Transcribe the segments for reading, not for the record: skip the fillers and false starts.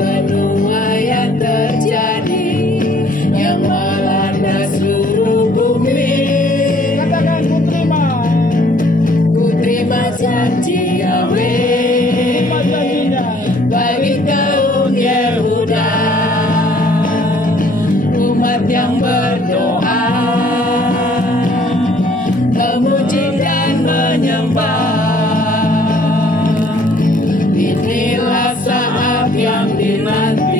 penuaian terjadi yang melanda seluruh bumi. Katakan ku terima janji Yahweh bagi kaum Yehuda, umat yang berdoa, memuji dan menyembah. Inilah saat yang dinanti.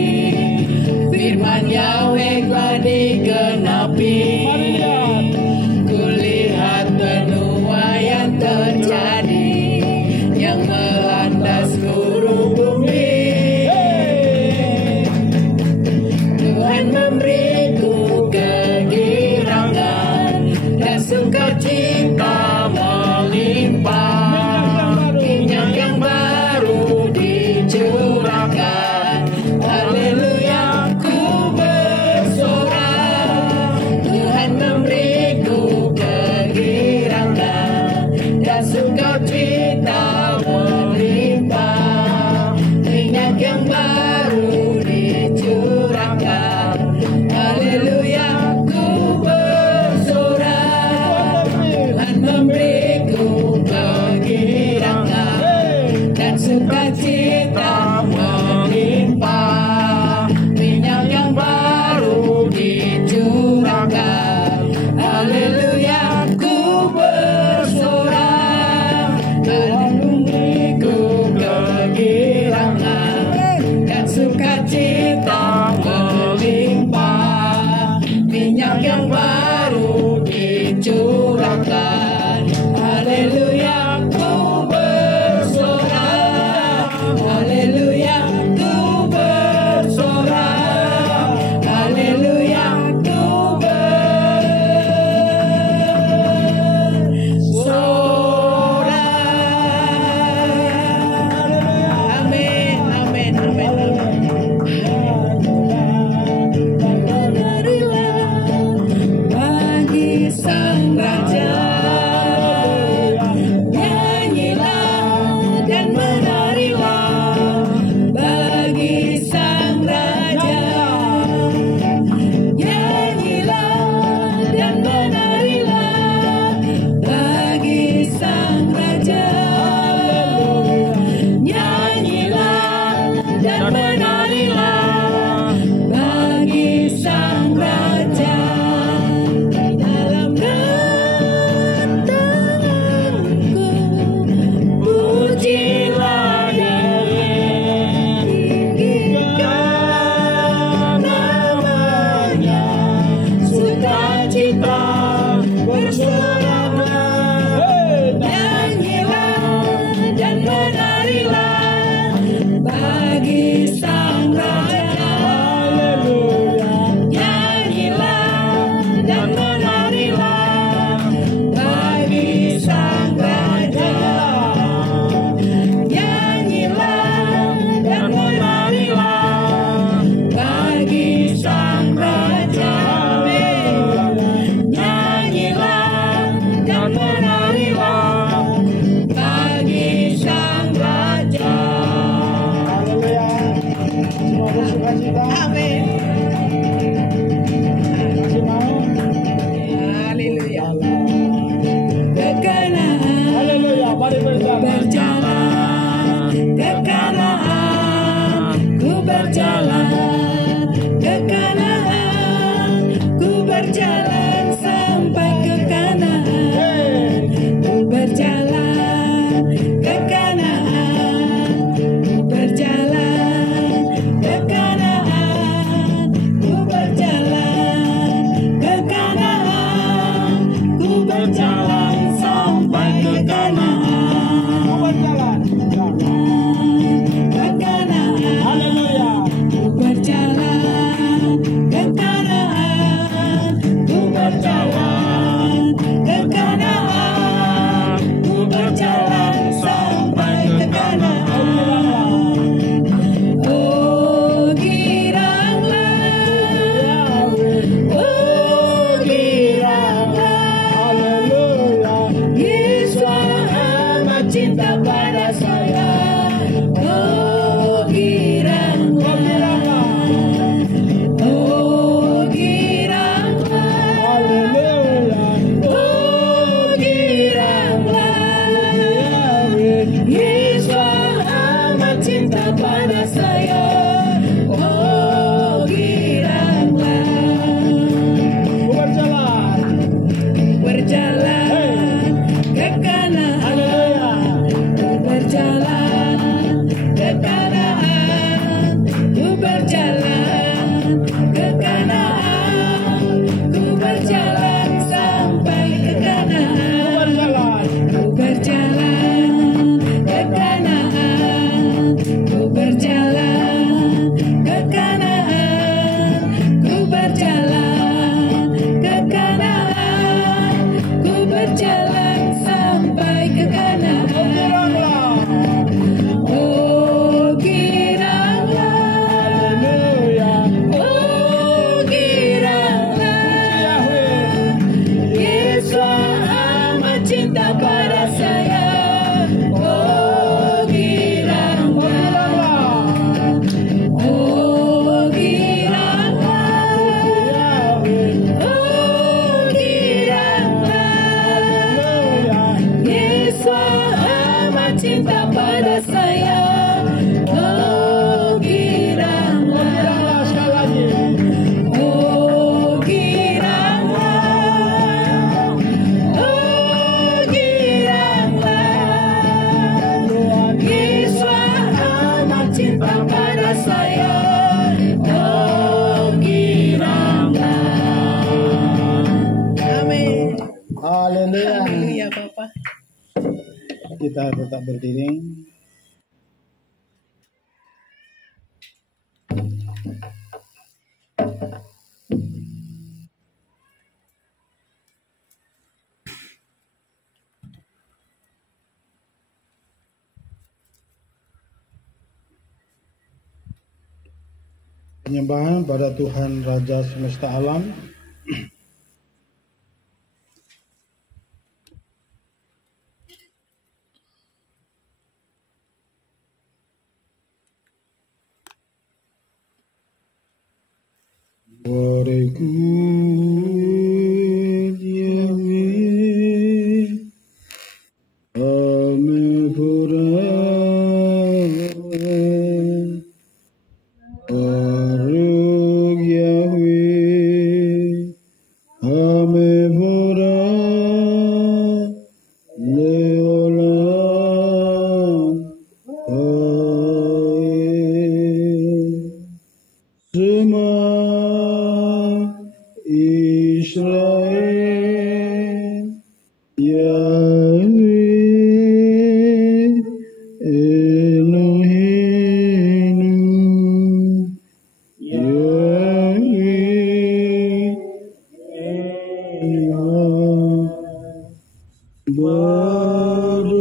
cinta pada saya. Oh, giranglah. Ku berjalan. Berjalan ke kanan. Haleluya. Ku berjalan ke kanan. Ku berjalan ke kanan. Ku berjalan sampai ke kanan. Ku berjalan ke kanan. Ku berjalan ke kanan. Ku berjalan ke kanan. Ku berjalan sampai ke kanan. Oh, giranglah. Haleluya. Oh, giranglah. Yesus amat cinta pada saya. Oh, giranglah. Oh, giranglah. Oh, giranglah. Yesus amat cinta pada saya. Oh, giranglah. Sekali lagi. Oh, giranglah. Oh, giranglah. Yesus amat cinta pada saya. Oh, giranglah. Amin. Haleluya. Haleluya, Bapak. Kita tetap berdiri. Penyembahan pada Tuhan Raja semesta alam. Berikut Yahweh, Amepura, Baruch Yahweh, Amepura, Leolam, Shema Israel, Yahweh Eloheinu, Yahweh Echad, Baruch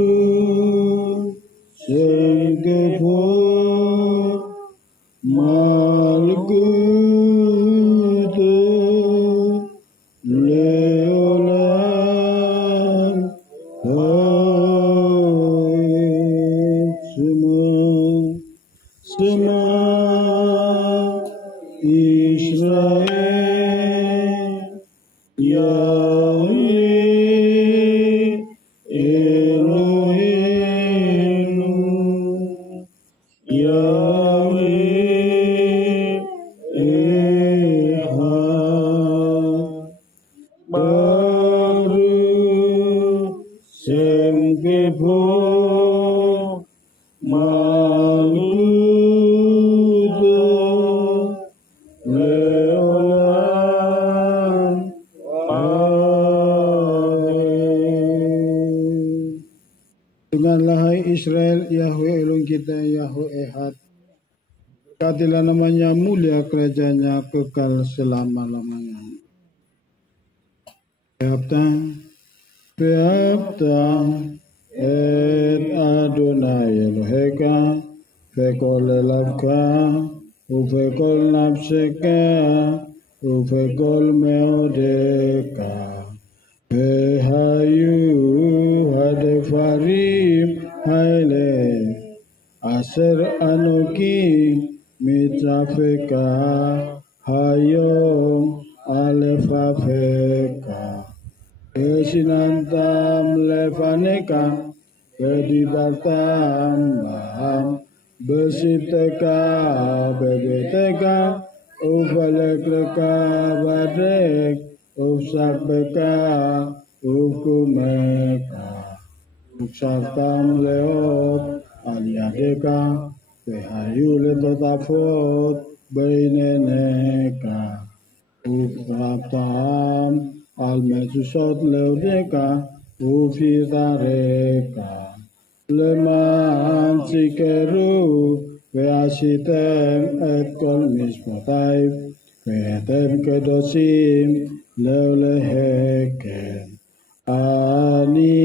Shekepot Malkuto Leolam Haed. Shema Israel, Yahweh Eloheinu, Yahweh Echad, Baruch Shekepot Malkuto Leolam Haed. Denganlah hai Israel, Yahweh Elung kita, Yahweh Echad. Berkatilah namanya, mulia kerajaannya kekal selama-lamanya. Beapta et Adonai Eloheka, vekol elavka, uvekol nafseka, uvekol meodeka. Behayu hadefarim haile, aser anoki mitrafeka, hayom alefafeka. Kesinantam lefaneka, kedibatam baham, Besiteka bebeteka uvalekreka badrek uvsakbeka uvkumeka uvsaktam leot aliadeka behayule tetapot beineneka uvratam almesusot leodeka ufitareka leman sikeru veasitem et kol mispotai vetem kedosim leoleheken ani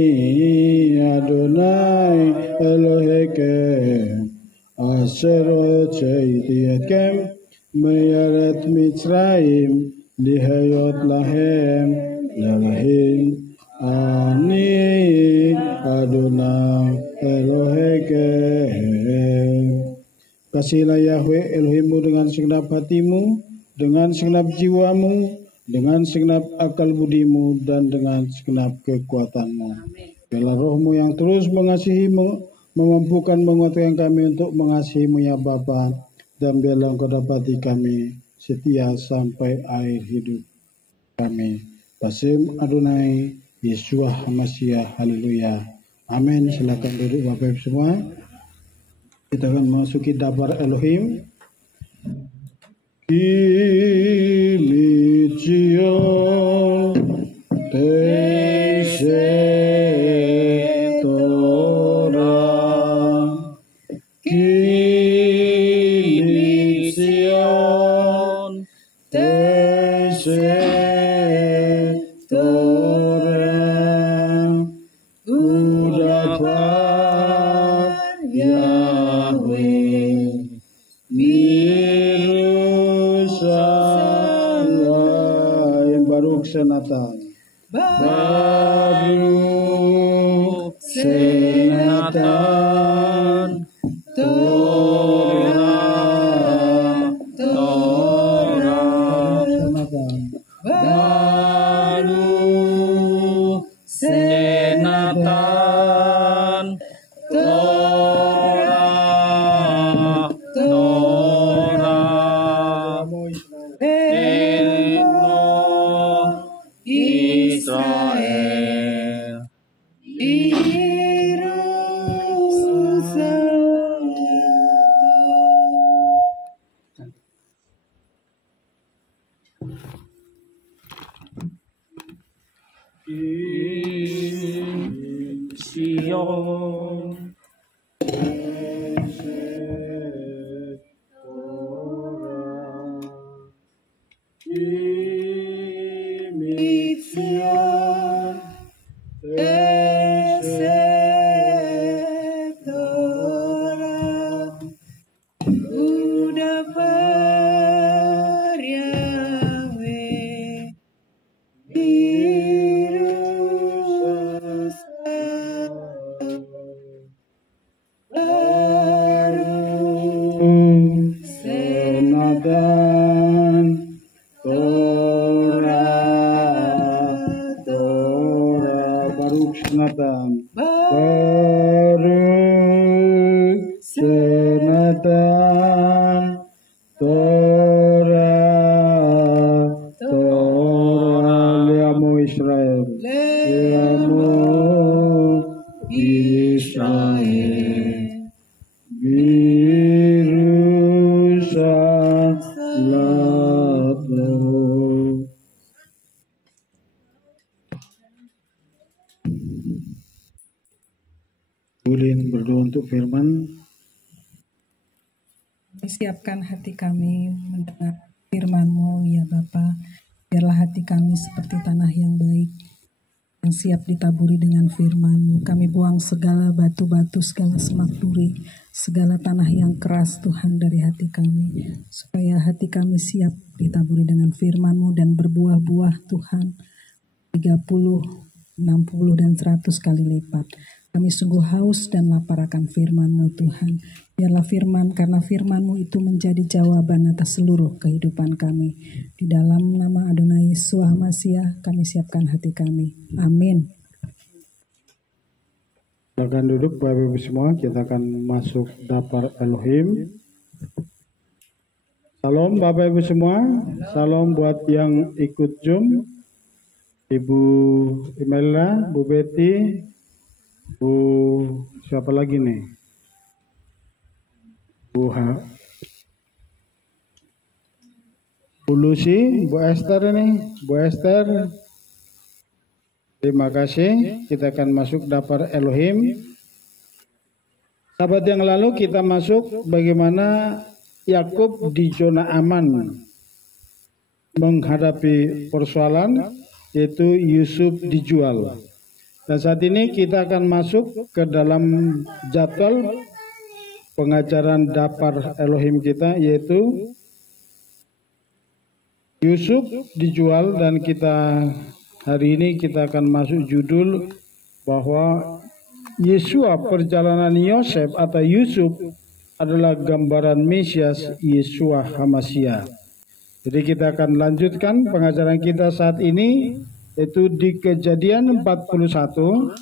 Adonai Eloheken asher hoceiti etkem meyaret Mitzrayim lihayot lahem lelohim ani Adonai Eloheken. Kasihilah Yahweh Elohimmu dengan segenap hatimu, dengan segenap jiwamu, dengan segenap akal budimu, dan dengan segenap kekuatanmu. Biarlah rohmu yang terus mengasihimu, memampukan menguatkan kami untuk mengasihimu ya Bapa, dan biarlah Engkau dapati kami setia sampai akhir hidup kami. Basim Adonai Yeshua HaMashiach, haleluya. Amin. Silakan duduk Bapak Ibu semua. Kita akan memasuki dapar Elohim. Kili Zion Teishe Torah, Kili Zion Teishe Torah, Udapar Yahweh Yerusalem. Baruch Senatan, Baruch Senatan, Torah, Torah, Baruch Senatan, Torah, Torah, Eno Israel, Sion, Sion, Torah, Udapar Yahweh Baruch Senatan, Torah, Torah, Baruch Senatan, Baruch Senatan, Torah, Torah, Leamu Israel, Leamu Israel, Yerusalem. Ulin berdoa untuk firman. Siapkan hati kami mendengar firman-Mu ya Bapa. Biarlah hati kami seperti tanah yang baik, yang siap ditaburi dengan firman-Mu. Kami buang segala batu-batu, segala semak duri, segala tanah yang keras Tuhan dari hati kami. Supaya hati kami siap ditaburi dengan firman-Mu dan berbuah-buah Tuhan. 30, 60 dan 100 kali lipat. Kami sungguh haus dan lapar akan firman-Mu Tuhan. Biarlah firman, karena firman-Mu itu menjadi jawaban atas seluruh kehidupan kami. Di dalam nama Adonai Yeshua HaMashiach kami siapkan hati kami. Amin. Silakan duduk Bapak Ibu semua, kita akan masuk dapar Elohim. Salam Bapak Ibu semua, salam buat yang ikut Zoom, Ibu Imelda, Bu Betty, Bu siapa lagi nih? Bu Lucy, Bu Esther ini, Bu Esther. Terima kasih. Kita akan masuk dapar Elohim. Sahabat yang lalu kita masuk bagaimana Yakub di zona aman menghadapi persoalan, yaitu Yusuf dijual. Dan saat ini kita akan masuk ke dalam jadwal pengajaran dapar Elohim kita, yaitu Yusuf dijual, dan kita hari ini kita akan masuk judul bahwa Yesua perjalanan Yosef atau Yusuf adalah gambaran Mesias Yesua HaMashiach. Jadi kita akan lanjutkan pengajaran kita saat ini, yaitu di Kejadian 41.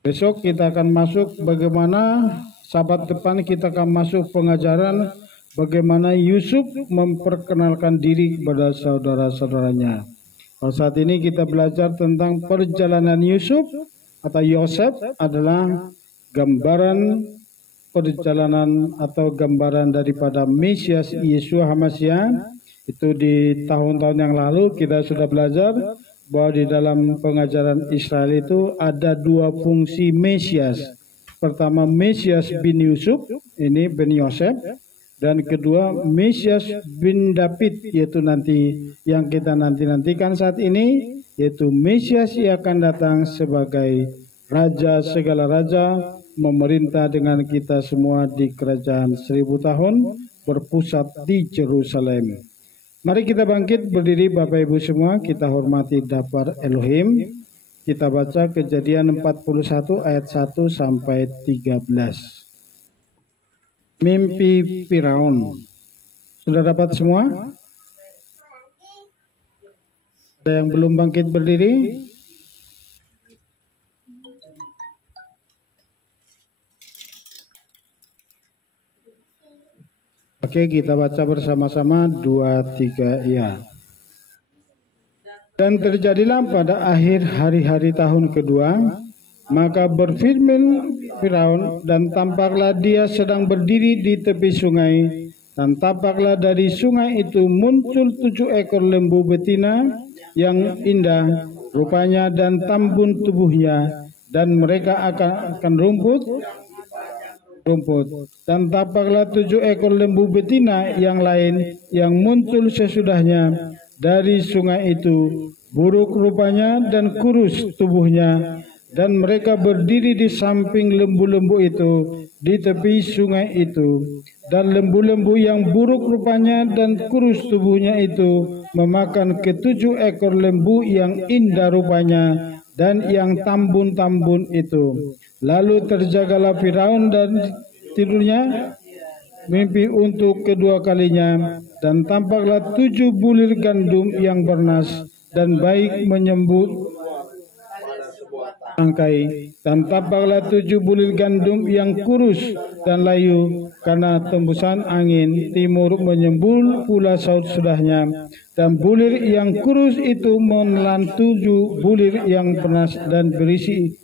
Besok kita akan masuk bagaimana sahabat depan kita akan masuk pengajaran bagaimana Yusuf memperkenalkan diri kepada saudara-saudaranya. Saat ini kita belajar tentang perjalanan Yusuf atau Yosef adalah gambaran perjalanan atau gambaran daripada Mesias Yesua HaMashiach. Itu di tahun-tahun yang lalu kita sudah belajar bahwa di dalam pengajaran Israel itu ada dua fungsi Mesias. Pertama Mesias bin Yusuf, ini bin Yosef. Dan kedua Mesias bin David, yaitu nanti yang kita nantikan saat ini, yaitu Mesias yang akan datang sebagai Raja segala raja, memerintah dengan kita semua di kerajaan 1000 tahun, berpusat di Yerusalem. Mari kita bangkit berdiri Bapak Ibu semua, kita hormati dapar Elohim. Kita baca Kejadian 41 ayat 1 sampai 13. Mimpi Firaun. Sudah dapat semua? Ada yang belum bangkit berdiri? Oke, kita baca bersama-sama 2, 3, ya. Dan terjadilah pada akhir hari-hari tahun kedua, maka berfirman Firaun, dan tampaklah dia sedang berdiri di tepi sungai, dan tampaklah dari sungai itu muncul 7 ekor lembu betina yang indah rupanya dan tambun tubuhnya, dan mereka akan rumput. Dan tampaklah 7 ekor lembu betina yang lain yang muncul sesudahnya dari sungai itu, buruk rupanya dan kurus tubuhnya. Dan mereka berdiri di samping lembu-lembu itu di tepi sungai itu. Dan lembu-lembu yang buruk rupanya dan kurus tubuhnya itu memakan ke-7 ekor lembu yang indah rupanya dan yang tambun-tambun itu. Lalu terjagalah Firaun dan tidurnya mimpi untuk kedua kalinya. Dan tampaklah 7 bulir gandum yang bernas dan baik menyembur tangkai, dan tampaklah 7 bulir gandum yang kurus dan layu karena tembusan angin timur menyembul pula sudahnya, dan bulir yang kurus itu menelan 7 bulir yang panas dan berisi.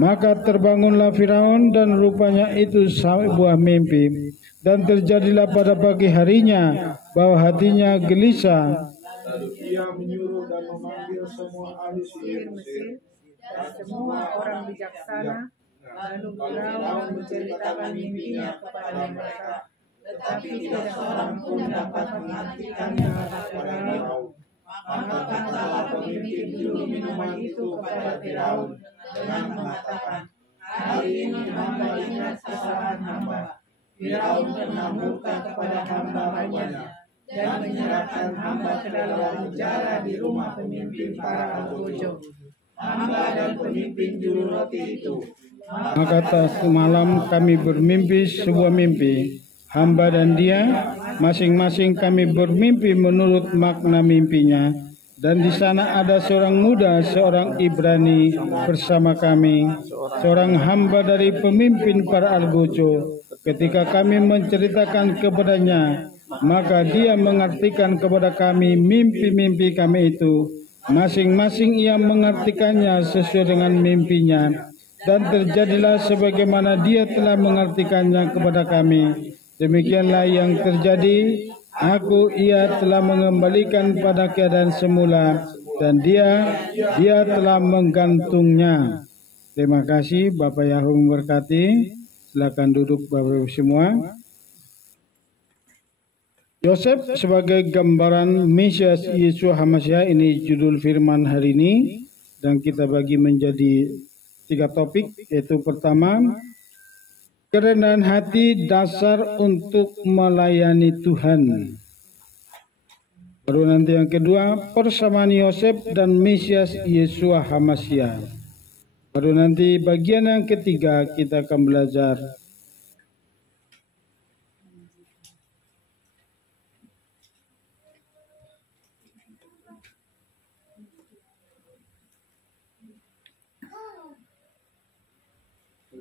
Maka terbangunlah Firaun dan rupanya itu sebuah mimpi, dan terjadilah pada pagi harinya bahwa hatinya gelisah. Lalu ia menyuruh dan memanggil semua ahli sihir Mesir dan semua orang bijaksana, lalu Firaun menceritakan mimpinya kepada mereka, tetapi tidak seorang pun dapat mengartikannya kepada Firaun. Maka katalah pemimpin juru minuman itu kepada Firaun dengan mengatakan, hari ini hamba ingat kesalahan hamba. Firaun pernah murka kepada hamba-hambanya dan menyerahkan hamba ke dalam penjara di rumah pemimpin para Algojo. Hamba dan pemimpin juru roti itu. Maka semalam kami bermimpi sebuah mimpi, hamba dan dia, masing-masing kami bermimpi menurut makna mimpinya. Dan di sana ada seorang muda, seorang Ibrani bersama kami, seorang hamba dari pemimpin para algojo. Ketika kami menceritakan kepadanya, maka dia mengartikan kepada kami mimpi-mimpi kami itu. Masing-masing ia mengartikannya sesuai dengan mimpinya. Dan terjadilah sebagaimana dia telah mengartikannya kepada kami. Demikianlah yang terjadi. Ia telah mengembalikan pada keadaan semula, dan dia telah menggantungnya. Terima kasih. Bapak Yahweh memberkati. Silakan duduk Bapak Ibu semua. Yosef sebagai gambaran Mesias Yesus HaMasyiah, ini judul firman hari ini, dan kita bagi menjadi 3 topik, yaitu pertama, kerendahan hati dasar untuk melayani Tuhan. Baru nanti yang kedua, persamaan Yosef dan Mesias Yesus HaMasyiah. Baru nanti bagian yang ketiga kita akan belajar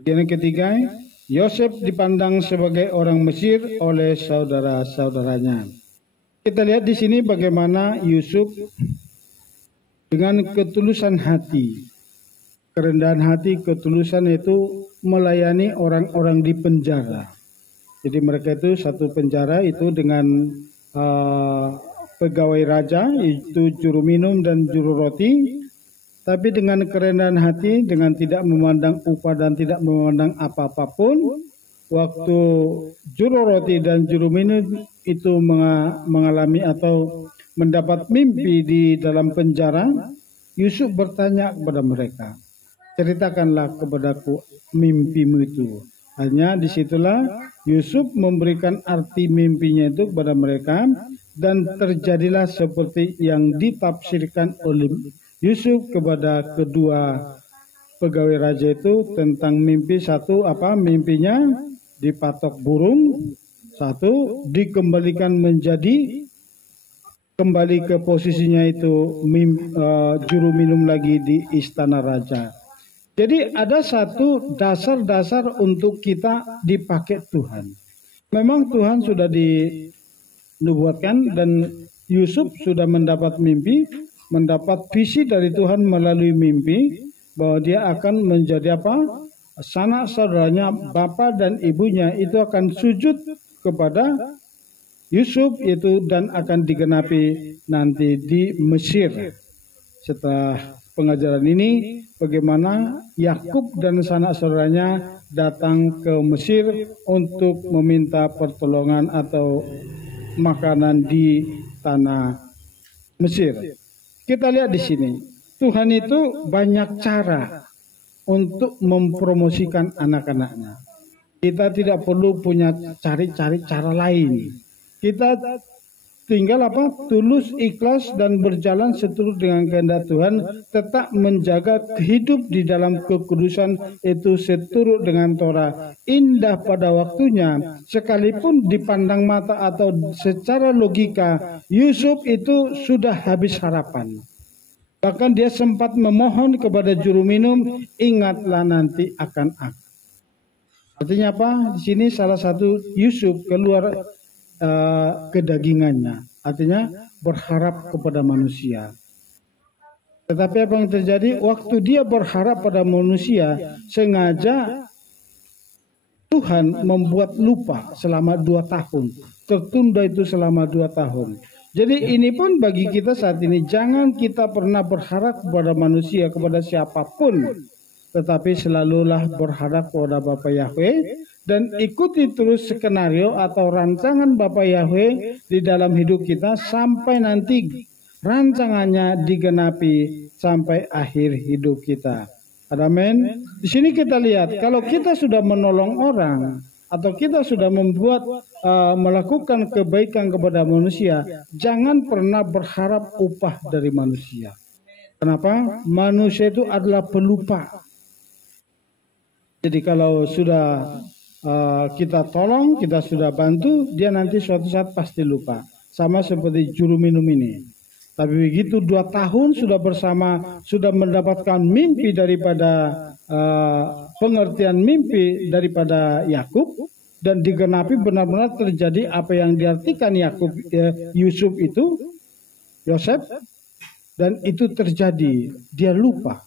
bagian yang ketiga, Yosef dipandang sebagai orang Mesir oleh saudara-saudaranya. Kita lihat di sini bagaimana Yusuf dengan ketulusan hati, kerendahan hati, ketulusan itu melayani orang-orang di penjara. Jadi mereka itu satu penjara itu dengan pegawai raja, itu juru minum dan juru roti. Tapi dengan kerendahan hati, dengan tidak memandang upah dan tidak memandang apa-apapun, waktu juru roti dan juru minum itu mengalami atau mendapat mimpi di dalam penjara, Yusuf bertanya kepada mereka, ceritakanlah kepadaku mimpimu itu. Hanya disitulah Yusuf memberikan arti mimpinya itu kepada mereka, dan terjadilah seperti yang ditafsirkan oleh Yusuf kepada kedua pegawai raja itu tentang mimpi. Satu, mimpinya dipatok burung. Satu, dikembalikan menjadi kembali ke posisinya itu juru minum lagi di istana raja. Jadi ada satu dasar-dasar untuk kita dipakai Tuhan. Memang Tuhan sudah dinubuatkan dan Yusuf sudah mendapat mimpi, mendapat visi dari Tuhan melalui mimpi bahwa dia akan menjadi sanak saudaranya, bapak dan ibunya itu akan sujud kepada Yusuf itu dan akan digenapi nanti di Mesir. Setelah pengajaran ini, bagaimana Yakub dan sanak saudaranya datang ke Mesir untuk meminta pertolongan atau makanan di tanah Mesir. Kita lihat di sini, Tuhan itu banyak cara untuk mempromosikan anak-anaknya. Kita tidak perlu punya cari-cari cara lain. Kita tinggal tulus, ikhlas dan berjalan seturut dengan kehendak Tuhan, tetap menjaga hidup di dalam kekudusan itu seturut dengan Torah, indah pada waktunya, sekalipun dipandang mata atau secara logika Yusuf itu sudah habis harapan. Bahkan dia sempat memohon kepada juru minum, ingatlah nanti akan aku. Artinya apa? Di sini salah satu Yusuf keluar kedagingannya. Artinya berharap kepada manusia. Tetapi apa yang terjadi? Waktu dia berharap pada manusia, sengaja Tuhan membuat lupa selama 2 tahun. Tertunda itu selama 2 tahun. Jadi ini pun bagi kita saat ini, jangan kita pernah berharap kepada manusia, kepada siapapun. Tetapi selalulah berharap kepada Bapa Yahweh. Dan ikuti terus skenario atau rancangan Bapa Yahweh di dalam hidup kita sampai nanti rancangannya digenapi sampai akhir hidup kita. Amin. Di sini kita lihat kalau kita sudah menolong orang atau kita sudah melakukan kebaikan kepada manusia, jangan pernah berharap upah dari manusia. Kenapa? Manusia itu adalah pelupa. Jadi kalau sudah kita tolong, kita sudah bantu, dia nanti suatu saat pasti lupa. Sama seperti juru minum ini. Tapi begitu 2 tahun sudah bersama, sudah mendapatkan mimpi daripada pengertian mimpi daripada Yakub, dan digenapi benar-benar terjadi apa yang diartikan Yusuf itu, Yosef, dan itu terjadi. Dia lupa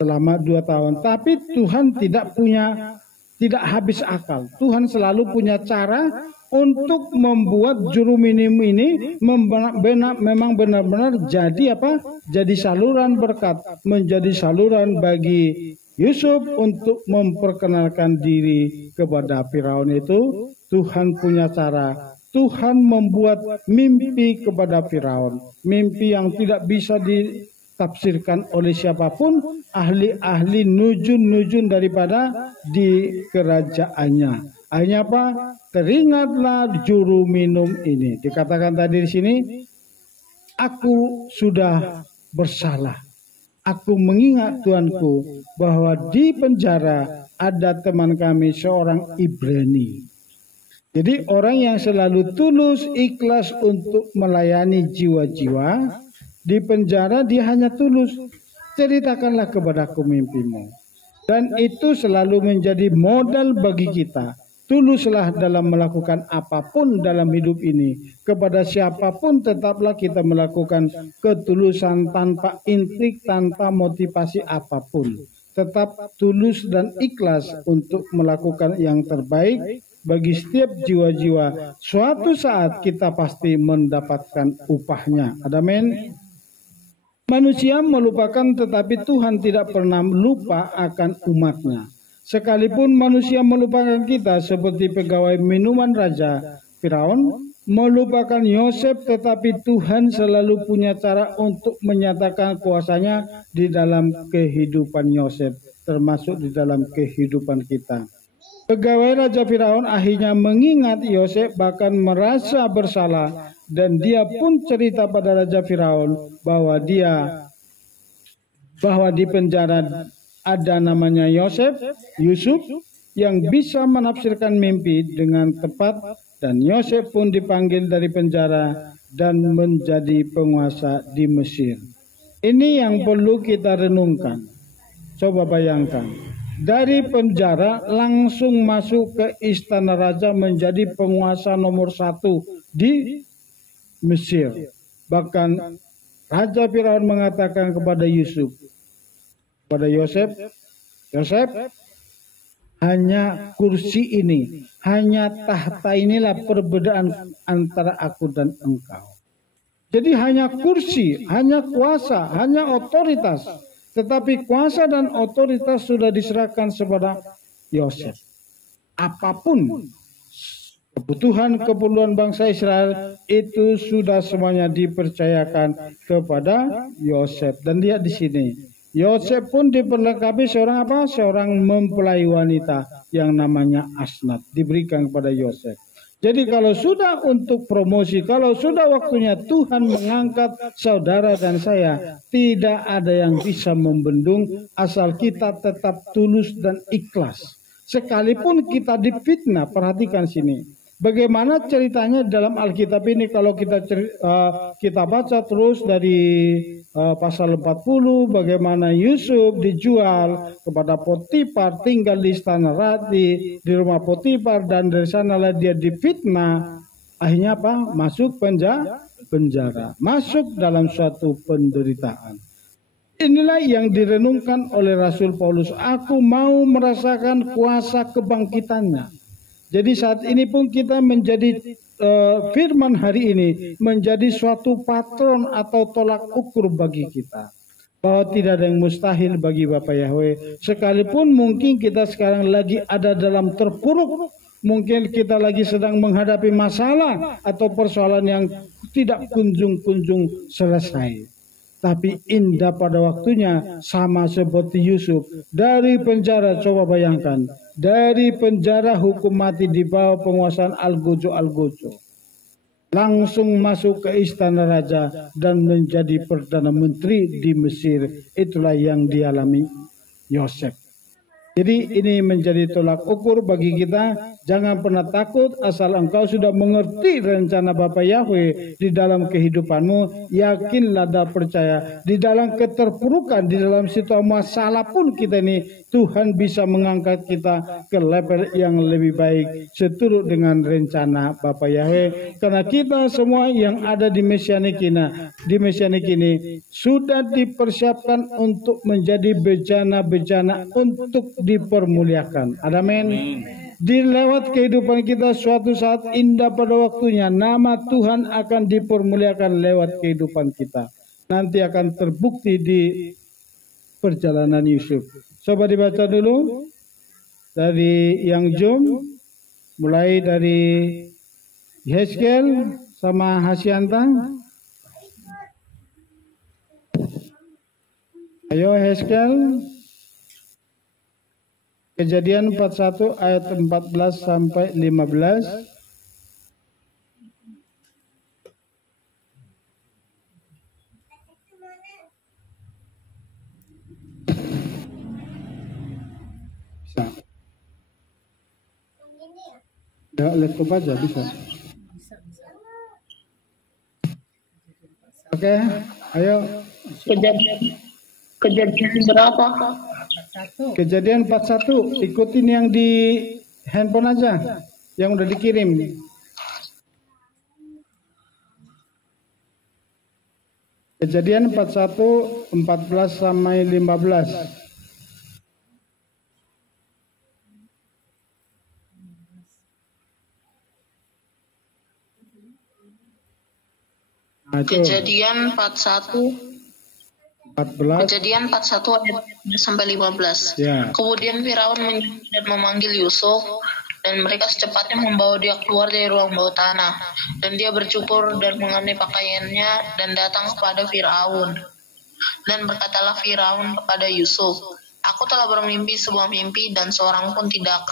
selama 2 tahun. Tapi Tuhan tidak habis akal. Tuhan selalu punya cara untuk membuat juru minim ini memang benar-benar jadi apa? Jadi saluran berkat, menjadi saluran bagi Yusuf untuk memperkenalkan diri kepada Firaun itu. Tuhan punya cara. Tuhan membuat mimpi kepada Firaun, mimpi yang tidak bisa ditafsirkan oleh siapapun, ahli-ahli nujun daripada di kerajaannya. Akhirnya apa? Teringatlah juru minum ini. Dikatakan tadi di sini, aku sudah bersalah. Aku mengingat Tuanku bahwa di penjara ada teman kami seorang Ibrani. Jadi orang yang selalu tulus, ikhlas untuk melayani jiwa-jiwa, di penjara dia hanya tulus. Ceritakanlah kepadaku mimpimu. Dan itu selalu menjadi modal bagi kita. Tuluslah dalam melakukan apapun dalam hidup ini. Kepada siapapun tetaplah kita melakukan ketulusan tanpa intrik, tanpa motivasi apapun. Tetap tulus dan ikhlas untuk melakukan yang terbaik bagi setiap jiwa-jiwa. Suatu saat kita pasti mendapatkan upahnya. Amin. Manusia melupakan, tetapi Tuhan tidak pernah lupa akan umatnya. Sekalipun manusia melupakan kita seperti pegawai minuman Raja Firaun melupakan Yosef, tetapi Tuhan selalu punya cara untuk menyatakan kuasanya di dalam kehidupan Yosef, termasuk di dalam kehidupan kita. Pegawai Raja Firaun akhirnya mengingat Yosef, bahkan merasa bersalah, dan dia pun cerita pada Raja Firaun bahwa di penjara ada namanya Yusuf yang bisa menafsirkan mimpi dengan tepat, dan Yosef pun dipanggil dari penjara dan menjadi penguasa di Mesir. Ini yang perlu kita renungkan. Coba bayangkan, dari penjara langsung masuk ke istana raja menjadi penguasa nomor 1 di Mesir. Bahkan Raja Firaun mengatakan kepada Yosef, hanya kursi ini, hanya tahta inilah perbedaan antara aku dan engkau. Jadi hanya kursi, hanya kuasa, hanya otoritas. Tetapi kuasa dan otoritas sudah diserahkan kepada Yosef. Apapun kebutuhan bangsa Israel itu sudah semuanya dipercayakan kepada Yosef. Dan lihat di sini, Yosef pun diperlengkapi seorang apa? Seorang mempelai wanita yang namanya Asnat, diberikan kepada Yosef. Jadi kalau sudah untuk promosi, kalau sudah waktunya Tuhan mengangkat saudara dan saya, tidak ada yang bisa membendung asal kita tetap tulus dan ikhlas. Sekalipun kita difitnah, perhatikan sini. Bagaimana ceritanya dalam Alkitab ini kalau kita baca terus dari pasal 40, bagaimana Yusuf dijual kepada Potifar, tinggal di istana di rumah Potifar, dan dari sanalah dia difitnah. Akhirnya apa? Masuk penjara, masuk dalam suatu penderitaan. Inilah yang direnungkan oleh Rasul Paulus. Aku mau merasakan kuasa kebangkitannya. Jadi saat ini pun kita menjadi firman hari ini menjadi suatu patron atau tolak ukur bagi kita. Bahwa tidak ada yang mustahil bagi Bapa Yahweh. Sekalipun mungkin kita sekarang lagi ada dalam terpuruk. Mungkin kita lagi sedang menghadapi masalah atau persoalan yang tidak kunjung-kunjung selesai. Tapi indah pada waktunya, sama seperti Yusuf. Dari penjara, coba bayangkan. Dari penjara hukum mati di bawah penguasaan Al-Gojo. Langsung masuk ke istana raja dan menjadi Perdana Menteri di Mesir. Itulah yang dialami Yosef. Jadi ini menjadi tolak ukur bagi kita. Jangan pernah takut asal engkau sudah mengerti rencana Bapa Yahweh di dalam kehidupanmu. Yakinlah dan percaya di dalam keterpurukan, di dalam situasi masalah pun kita ini, Tuhan bisa mengangkat kita ke level yang lebih baik seturut dengan rencana Bapa Yahweh. Karena kita semua yang ada di Mesianik ini sudah dipersiapkan untuk menjadi bejana-bejana untuk dipermuliakan. Amin. Di lewat kehidupan kita suatu saat indah pada waktunya nama Tuhan akan dipermuliakan lewat kehidupan kita. Nanti akan terbukti di perjalanan Yusuf. Coba dibaca dulu dari yang Jom, mulai dari Yeskel sama Hasyianta. Ayo Yeskel. Kejadian 41 ayat 14 sampai 15. Bisa. Ya, laptop aja bisa. Oke, ayo. Kejadian berapa? Kejadian 41, ikutin yang di handphone aja, yang udah dikirim. Kejadian 41, 14 sampai 15. Nah, Kejadian 41. 14. Kejadian 41 ayat 11 sampai 15. Ya. Kemudian Firaun menyuruh dan memanggil Yusuf, dan mereka secepatnya membawa dia keluar dari ruang bawah tanah. Dan dia bercukur dan mengenai pakaiannya dan datang kepada Firaun. Dan berkatalah Firaun kepada Yusuf, "Aku telah bermimpi sebuah mimpi dan seorang pun tidak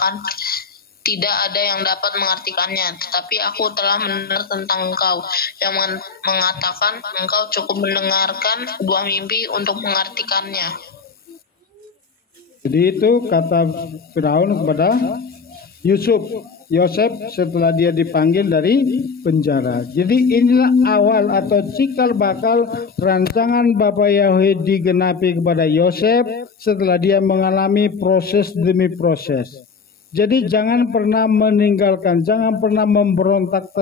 ada yang dapat mengartikannya, tetapi aku telah mendengar tentang engkau yang mengatakan engkau cukup mendengarkan sebuah mimpi untuk mengartikannya." Jadi itu kata Firaun kepada Yosef setelah dia dipanggil dari penjara. Jadi inilah awal atau cikal bakal rancangan Bapa Yahweh digenapi kepada Yosef setelah dia mengalami proses demi proses. Jadi jangan pernah meninggalkan, jangan pernah memberontak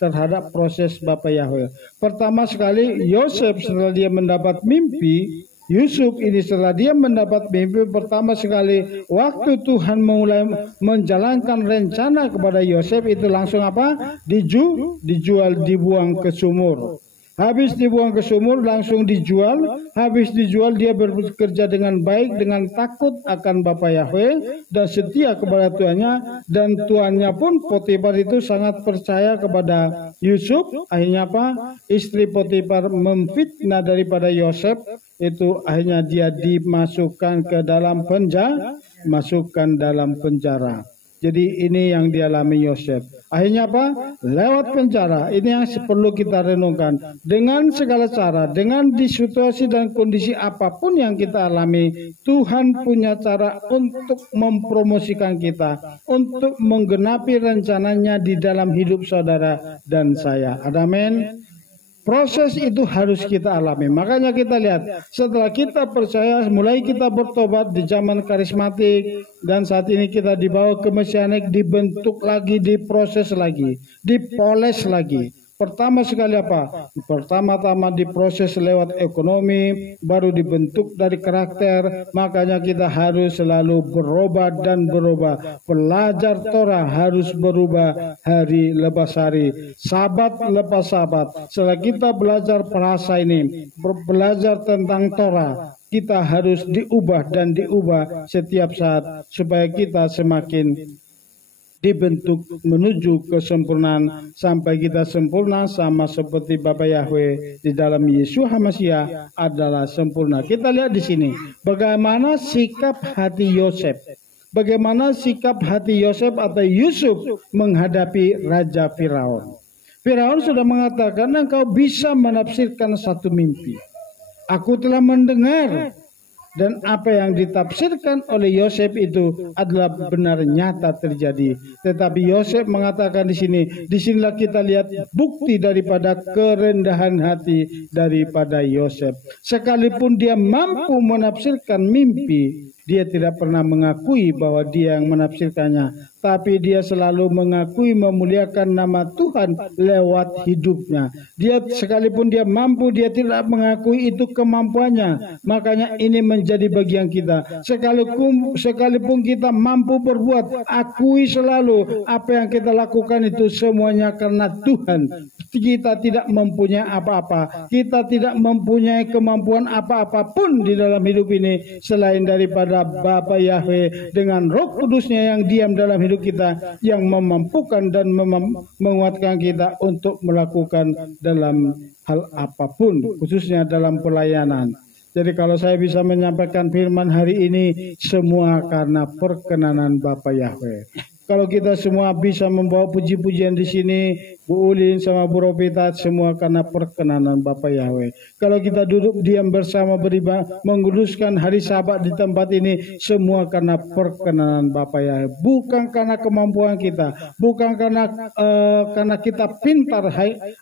terhadap proses Bapa Yahweh. Pertama sekali Yosef setelah dia mendapat mimpi, Yusuf ini setelah dia mendapat mimpi pertama sekali, waktu Tuhan mulai menjalankan rencana kepada Yosef itu langsung apa? Dijual, dibuang ke sumur. Habis dibuang ke sumur langsung dijual. Habis dijual dia bekerja dengan baik, dengan takut akan Bapa Yahweh dan setia kepada tuannya. Dan tuannya pun Potifar itu sangat percaya kepada Yusuf. Akhirnya apa? Istri Potifar memfitnah daripada Yosef. Itu akhirnya dia dimasukkan ke dalam penjara. Jadi ini yang dialami Yosef. Akhirnya apa? Lewat penjara. Ini yang perlu kita renungkan. Dengan segala cara, dengan di situasi dan kondisi apapun yang kita alami, Tuhan punya cara untuk mempromosikan kita, untuk menggenapi rencananya di dalam hidup saudara dan saya. Amin. Proses itu harus kita alami. Makanya kita lihat, setelah kita percaya, mulai kita bertobat di zaman karismatik, dan saat ini kita dibawa ke Mesianik, dibentuk lagi, diproses lagi, dipoles lagi. Pertama sekali apa? Pertama-tama diproses lewat ekonomi, baru dibentuk dari karakter. Makanya kita harus selalu berubah dan berubah. Belajar Torah harus berubah hari lepas hari, sabat lepas sabat. Setelah kita belajar perasa ini, belajar tentang Torah, kita harus diubah dan diubah setiap saat supaya kita semakin dibentuk menuju kesempurnaan sampai kita sempurna sama seperti Bapa Yahweh di dalam Yesus HaMasyiah adalah sempurna. Kita lihat di sini bagaimana sikap hati Yosef. Bagaimana sikap hati Yosef atau Yusuf menghadapi Raja Firaun. Firaun sudah mengatakan engkau bisa menafsirkan satu mimpi. Aku telah mendengar dan apa yang ditafsirkan oleh Yosef itu adalah benar nyata terjadi. Tetapi Yosef mengatakan di sini, disinilah kita lihat bukti daripada kerendahan hati daripada Yosef. Sekalipun dia mampu menafsirkan mimpi, dia tidak pernah mengakui bahwa dia yang menafsirkannya, tapi dia selalu mengakui memuliakan nama Tuhan lewat hidupnya. Dia sekalipun dia mampu, dia tidak mengakui itu kemampuannya. Makanya ini menjadi bagian kita. Sekalipun kita mampu berbuat, akui selalu apa yang kita lakukan itu semuanya karena Tuhan. Kita tidak mempunyai apa-apa. Kita tidak mempunyai kemampuan apa-apapun di dalam hidup ini selain daripada Bapa Yahweh dengan Roh Kudusnya yang diam dalam hidup kita, yang memampukan dan menguatkan kita untuk melakukan dalam hal apapun, khususnya dalam pelayanan. Jadi kalau saya bisa menyampaikan firman hari ini, semua karena perkenanan Bapa Yahweh. Kalau kita semua bisa membawa puji-pujian di sini, Bu Ulin sama Bu Ropita, semua karena perkenanan Bapa Yahweh. Kalau kita duduk diam bersama beribadah, menguduskan hari Sabat di tempat ini, semua karena perkenanan Bapa Yahweh. Bukan karena kemampuan kita, bukan karena kita pintar,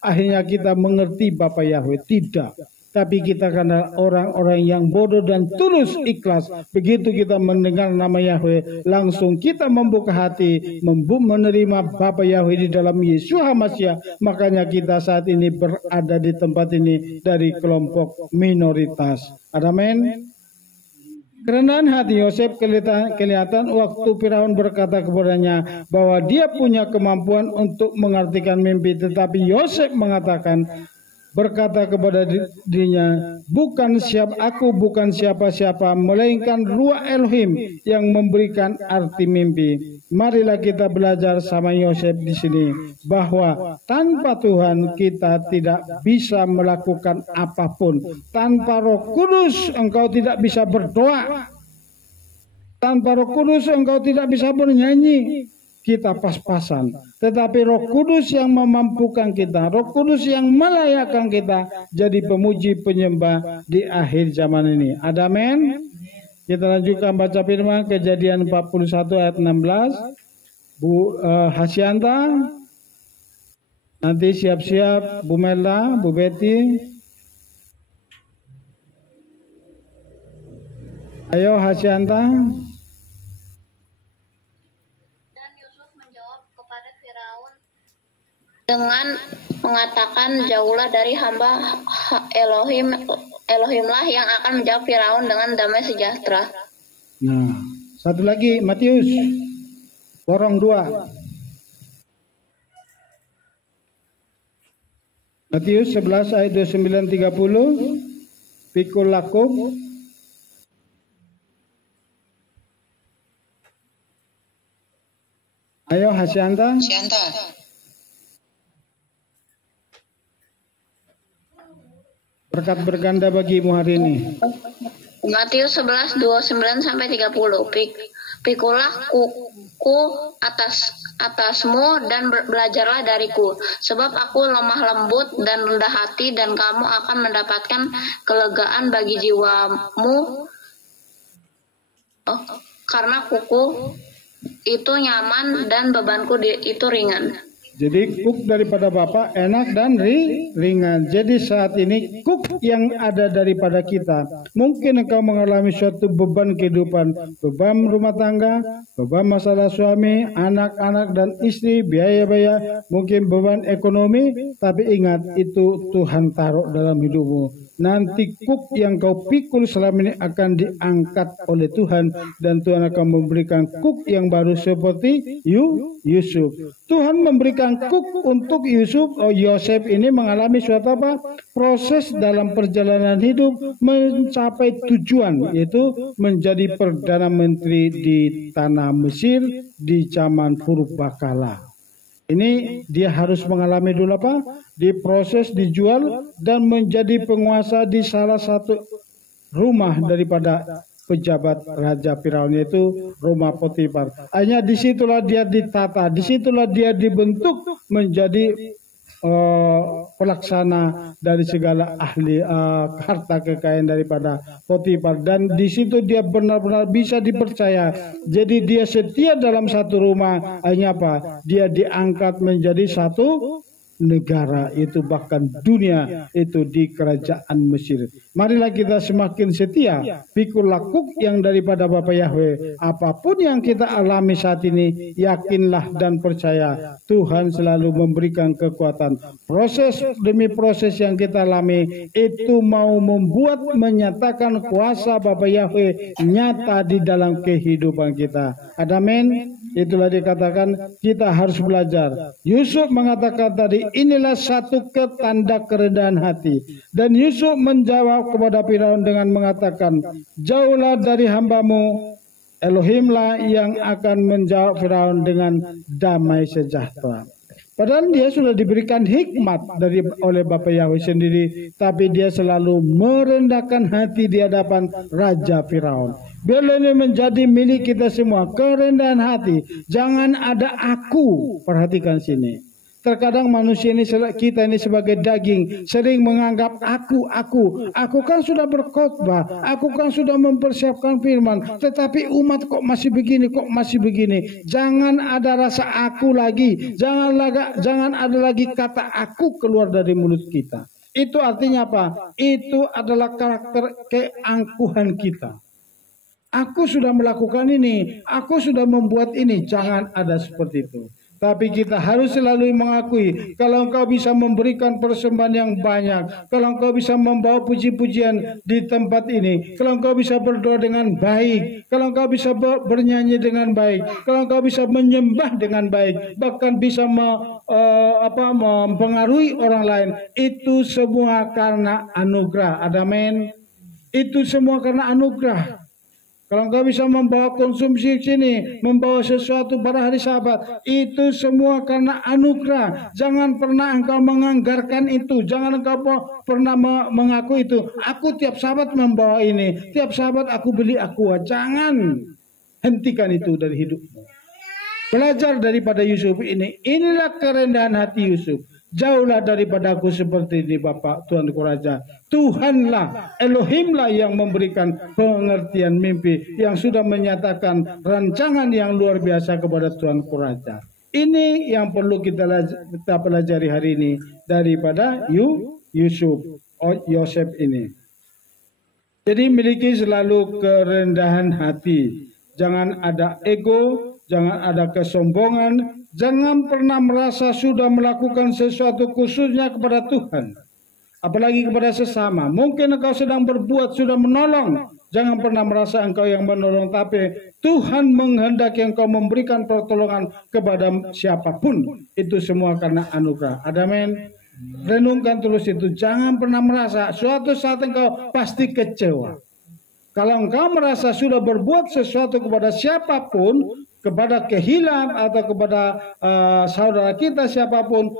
akhirnya kita mengerti Bapa Yahweh. Tidak. Tapi kita karena orang-orang yang bodoh dan tulus ikhlas. Begitu kita mendengar nama Yahweh, langsung kita membuka hati, menerima Bapa Yahweh di dalam Yesus HaMashiach. Makanya kita saat ini berada di tempat ini dari kelompok minoritas. Amin. Kerendahan hati Yosef kelihatan waktu Firaun berkata kepadanya bahwa dia punya kemampuan untuk mengartikan mimpi. Tetapi Yosef berkata kepada dirinya, bukan siapa-siapa, melainkan Ruach Elohim yang memberikan arti mimpi. Marilah kita belajar sama Yosef di sini, bahwa tanpa Tuhan kita tidak bisa melakukan apapun. Tanpa Roh Kudus engkau tidak bisa berdoa. Tanpa Roh Kudus engkau tidak bisa bernyanyi. Kita pas-pasan. Tetapi Roh Kudus yang memampukan kita, Roh Kudus yang melayakkan kita jadi pemuji penyembah di akhir zaman ini. Amin. Kita lanjutkan baca firman Kejadian 41 ayat 16. Bu Hasyanta, nanti siap-siap Bu Mela, Bu Betty. Ayo Hasyanta. Dengan mengatakan, jauhlah dari hamba Elohimlah yang akan menjawab Firaun dengan damai sejahtera. Nah, satu lagi Matius, borong 2. Matius 11 ayat 29-30. Pikul lakum. Ayo Hasyanta. Berkat berganda bagimu hari ini. Matius 11, 29-30. Pikulah kuku atasmu dan belajarlah dariku. Sebab aku lemah lembut dan rendah hati, dan kamu akan mendapatkan kelegaan bagi jiwamu. Karena kuku itu nyaman dan bebanku itu ringan. Jadi kuk daripada Bapa enak dan ringan. Jadi saat ini kuk yang ada daripada kita. Mungkin engkau mengalami suatu beban kehidupan. Beban rumah tangga, beban masalah suami, anak-anak dan istri, biaya-biaya. Mungkin beban ekonomi. Tapi ingat, itu Tuhan taruh dalam hidupmu. Nanti kuk yang kau pikul selama ini akan diangkat oleh Tuhan. Dan Tuhan akan memberikan kuk yang baru seperti Yusuf. Tuhan memberikan kuk untuk Yosef ini mengalami suatu proses dalam perjalanan hidup mencapai tujuan, yaitu menjadi Perdana Menteri di tanah Mesir di zaman purbakala. Ini dia harus mengalami dulu diproses, dijual dan menjadi penguasa di salah satu rumah daripada pejabat Raja Firaun, yaitu rumah Potifar. Hanya disitulah dia ditata, disitulah dia dibentuk menjadi pelaksana dari segala ahli harta kekayaan daripada Potifar, dan di situ dia benar-benar bisa dipercaya. Jadi dia setia dalam satu rumah, hanya apa? Dia diangkat menjadi satu negara, itu bahkan dunia itu di kerajaan Mesir. Marilah kita semakin setia pikul lakuk yang daripada Bapa Yahweh. Apapun yang kita alami saat ini, yakinlah dan percaya Tuhan selalu memberikan kekuatan. Proses demi proses yang kita alami itu mau membuat menyatakan kuasa Bapa Yahweh nyata di dalam kehidupan kita. Amin. Itulah dikatakan kita harus belajar. Yusuf mengatakan tadi, inilah satu tanda kerendahan hati. Dan Yusuf menjawab kepada Firaun dengan mengatakan, jauhlah dari hambamu, Elohimlah yang akan menjawab Firaun dengan damai sejahtera. Padahal dia sudah diberikan hikmat oleh Bapa Yahweh sendiri, tapi dia selalu merendahkan hati di hadapan Raja Firaun. Biarlah ini menjadi milik kita semua, kerendahan hati. Jangan ada aku. Perhatikan sini. Terkadang manusia ini, kita ini sebagai daging, sering menganggap aku kan sudah berkhotbah, aku kan sudah mempersiapkan firman, tetapi umat kok masih begini. Jangan ada rasa aku lagi, jangan ada lagi kata aku keluar dari mulut kita. Itu artinya apa? Itu adalah karakter keangkuhan kita. Aku sudah melakukan ini, aku sudah membuat ini. Jangan ada seperti itu. Tapi kita harus selalu mengakui, kalau engkau bisa memberikan persembahan yang banyak, kalau engkau bisa membawa puji-pujian di tempat ini, kalau engkau bisa berdoa dengan baik, kalau engkau bisa bernyanyi dengan baik, kalau engkau bisa menyembah dengan baik, bahkan bisa mempengaruhi orang lain, itu semua karena anugerah. Amin. Itu semua karena anugerah. Kalau engkau bisa membawa konsumsi sini, membawa sesuatu pada hari Sabat, itu semua karena anugerah. Jangan pernah engkau menganggarkan itu. Jangan engkau pernah mengaku itu. Aku tiap Sabat membawa ini, tiap Sabat aku beli aqua. Jangan. Hentikan itu dari hidupmu. Belajar daripada Yusuf ini. Inilah kerendahan hati Yusuf. Jauhlah daripada aku seperti ini, Bapak Tuanku Raja. Tuhanlah, Elohimlah yang memberikan pengertian mimpi, yang sudah menyatakan rancangan yang luar biasa kepada Tuanku Raja. Ini yang perlu kita pelajari hari ini daripada Yosef ini. Jadi miliki selalu kerendahan hati. Jangan ada ego, jangan ada kesombongan. Jangan pernah merasa sudah melakukan sesuatu khususnya kepada Tuhan. Apalagi kepada sesama. Mungkin engkau sedang berbuat, sudah menolong. Jangan pernah merasa engkau yang menolong. Tapi Tuhan menghendaki engkau memberikan pertolongan kepada siapapun. Itu semua karena anugerah. Amin. Renungkan terus itu. Jangan pernah merasa suatu saat engkau pasti kecewa. Kalau engkau merasa sudah berbuat sesuatu kepada siapapun, kepada kehilangan atau kepada saudara kita siapapun,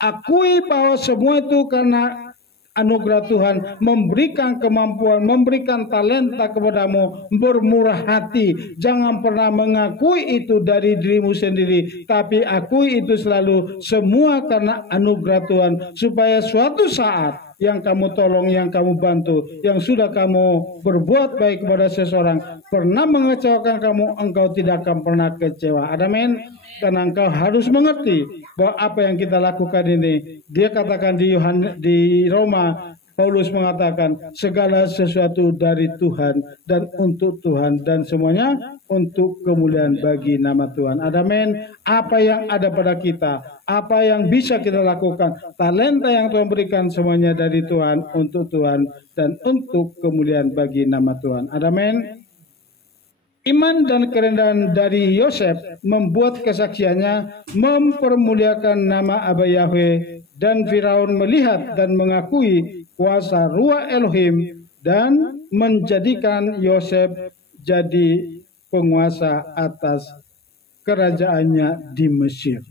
akui bahwa semua itu karena anugerah Tuhan, memberikan kemampuan, memberikan talenta kepadamu, bermurah hati. Jangan pernah mengakui itu dari dirimu sendiri, tapi akui itu selalu semua karena anugerah Tuhan, supaya suatu saat yang kamu tolong, yang kamu bantu, yang sudah kamu berbuat baik kepada seseorang, pernah mengecewakan kamu, engkau tidak akan pernah kecewa. Amin. Karena engkau harus mengerti bahwa apa yang kita lakukan ini, dia katakan di Roma, Paulus mengatakan segala sesuatu dari Tuhan dan untuk Tuhan, dan semuanya untuk kemuliaan bagi nama Tuhan. Amin. Apa yang ada pada kita, apa yang bisa kita lakukan, talenta yang Tuhan berikan, semuanya dari Tuhan, untuk Tuhan, dan untuk kemuliaan bagi nama Tuhan. Amin. Iman dan kerendahan dari Yosef membuat kesaksiannya mempermuliakan nama Abba Yahweh, dan Firaun melihat dan mengakui kuasa Ruach Elohim dan menjadikan Yosef jadi penguasa atas kerajaannya di Mesir.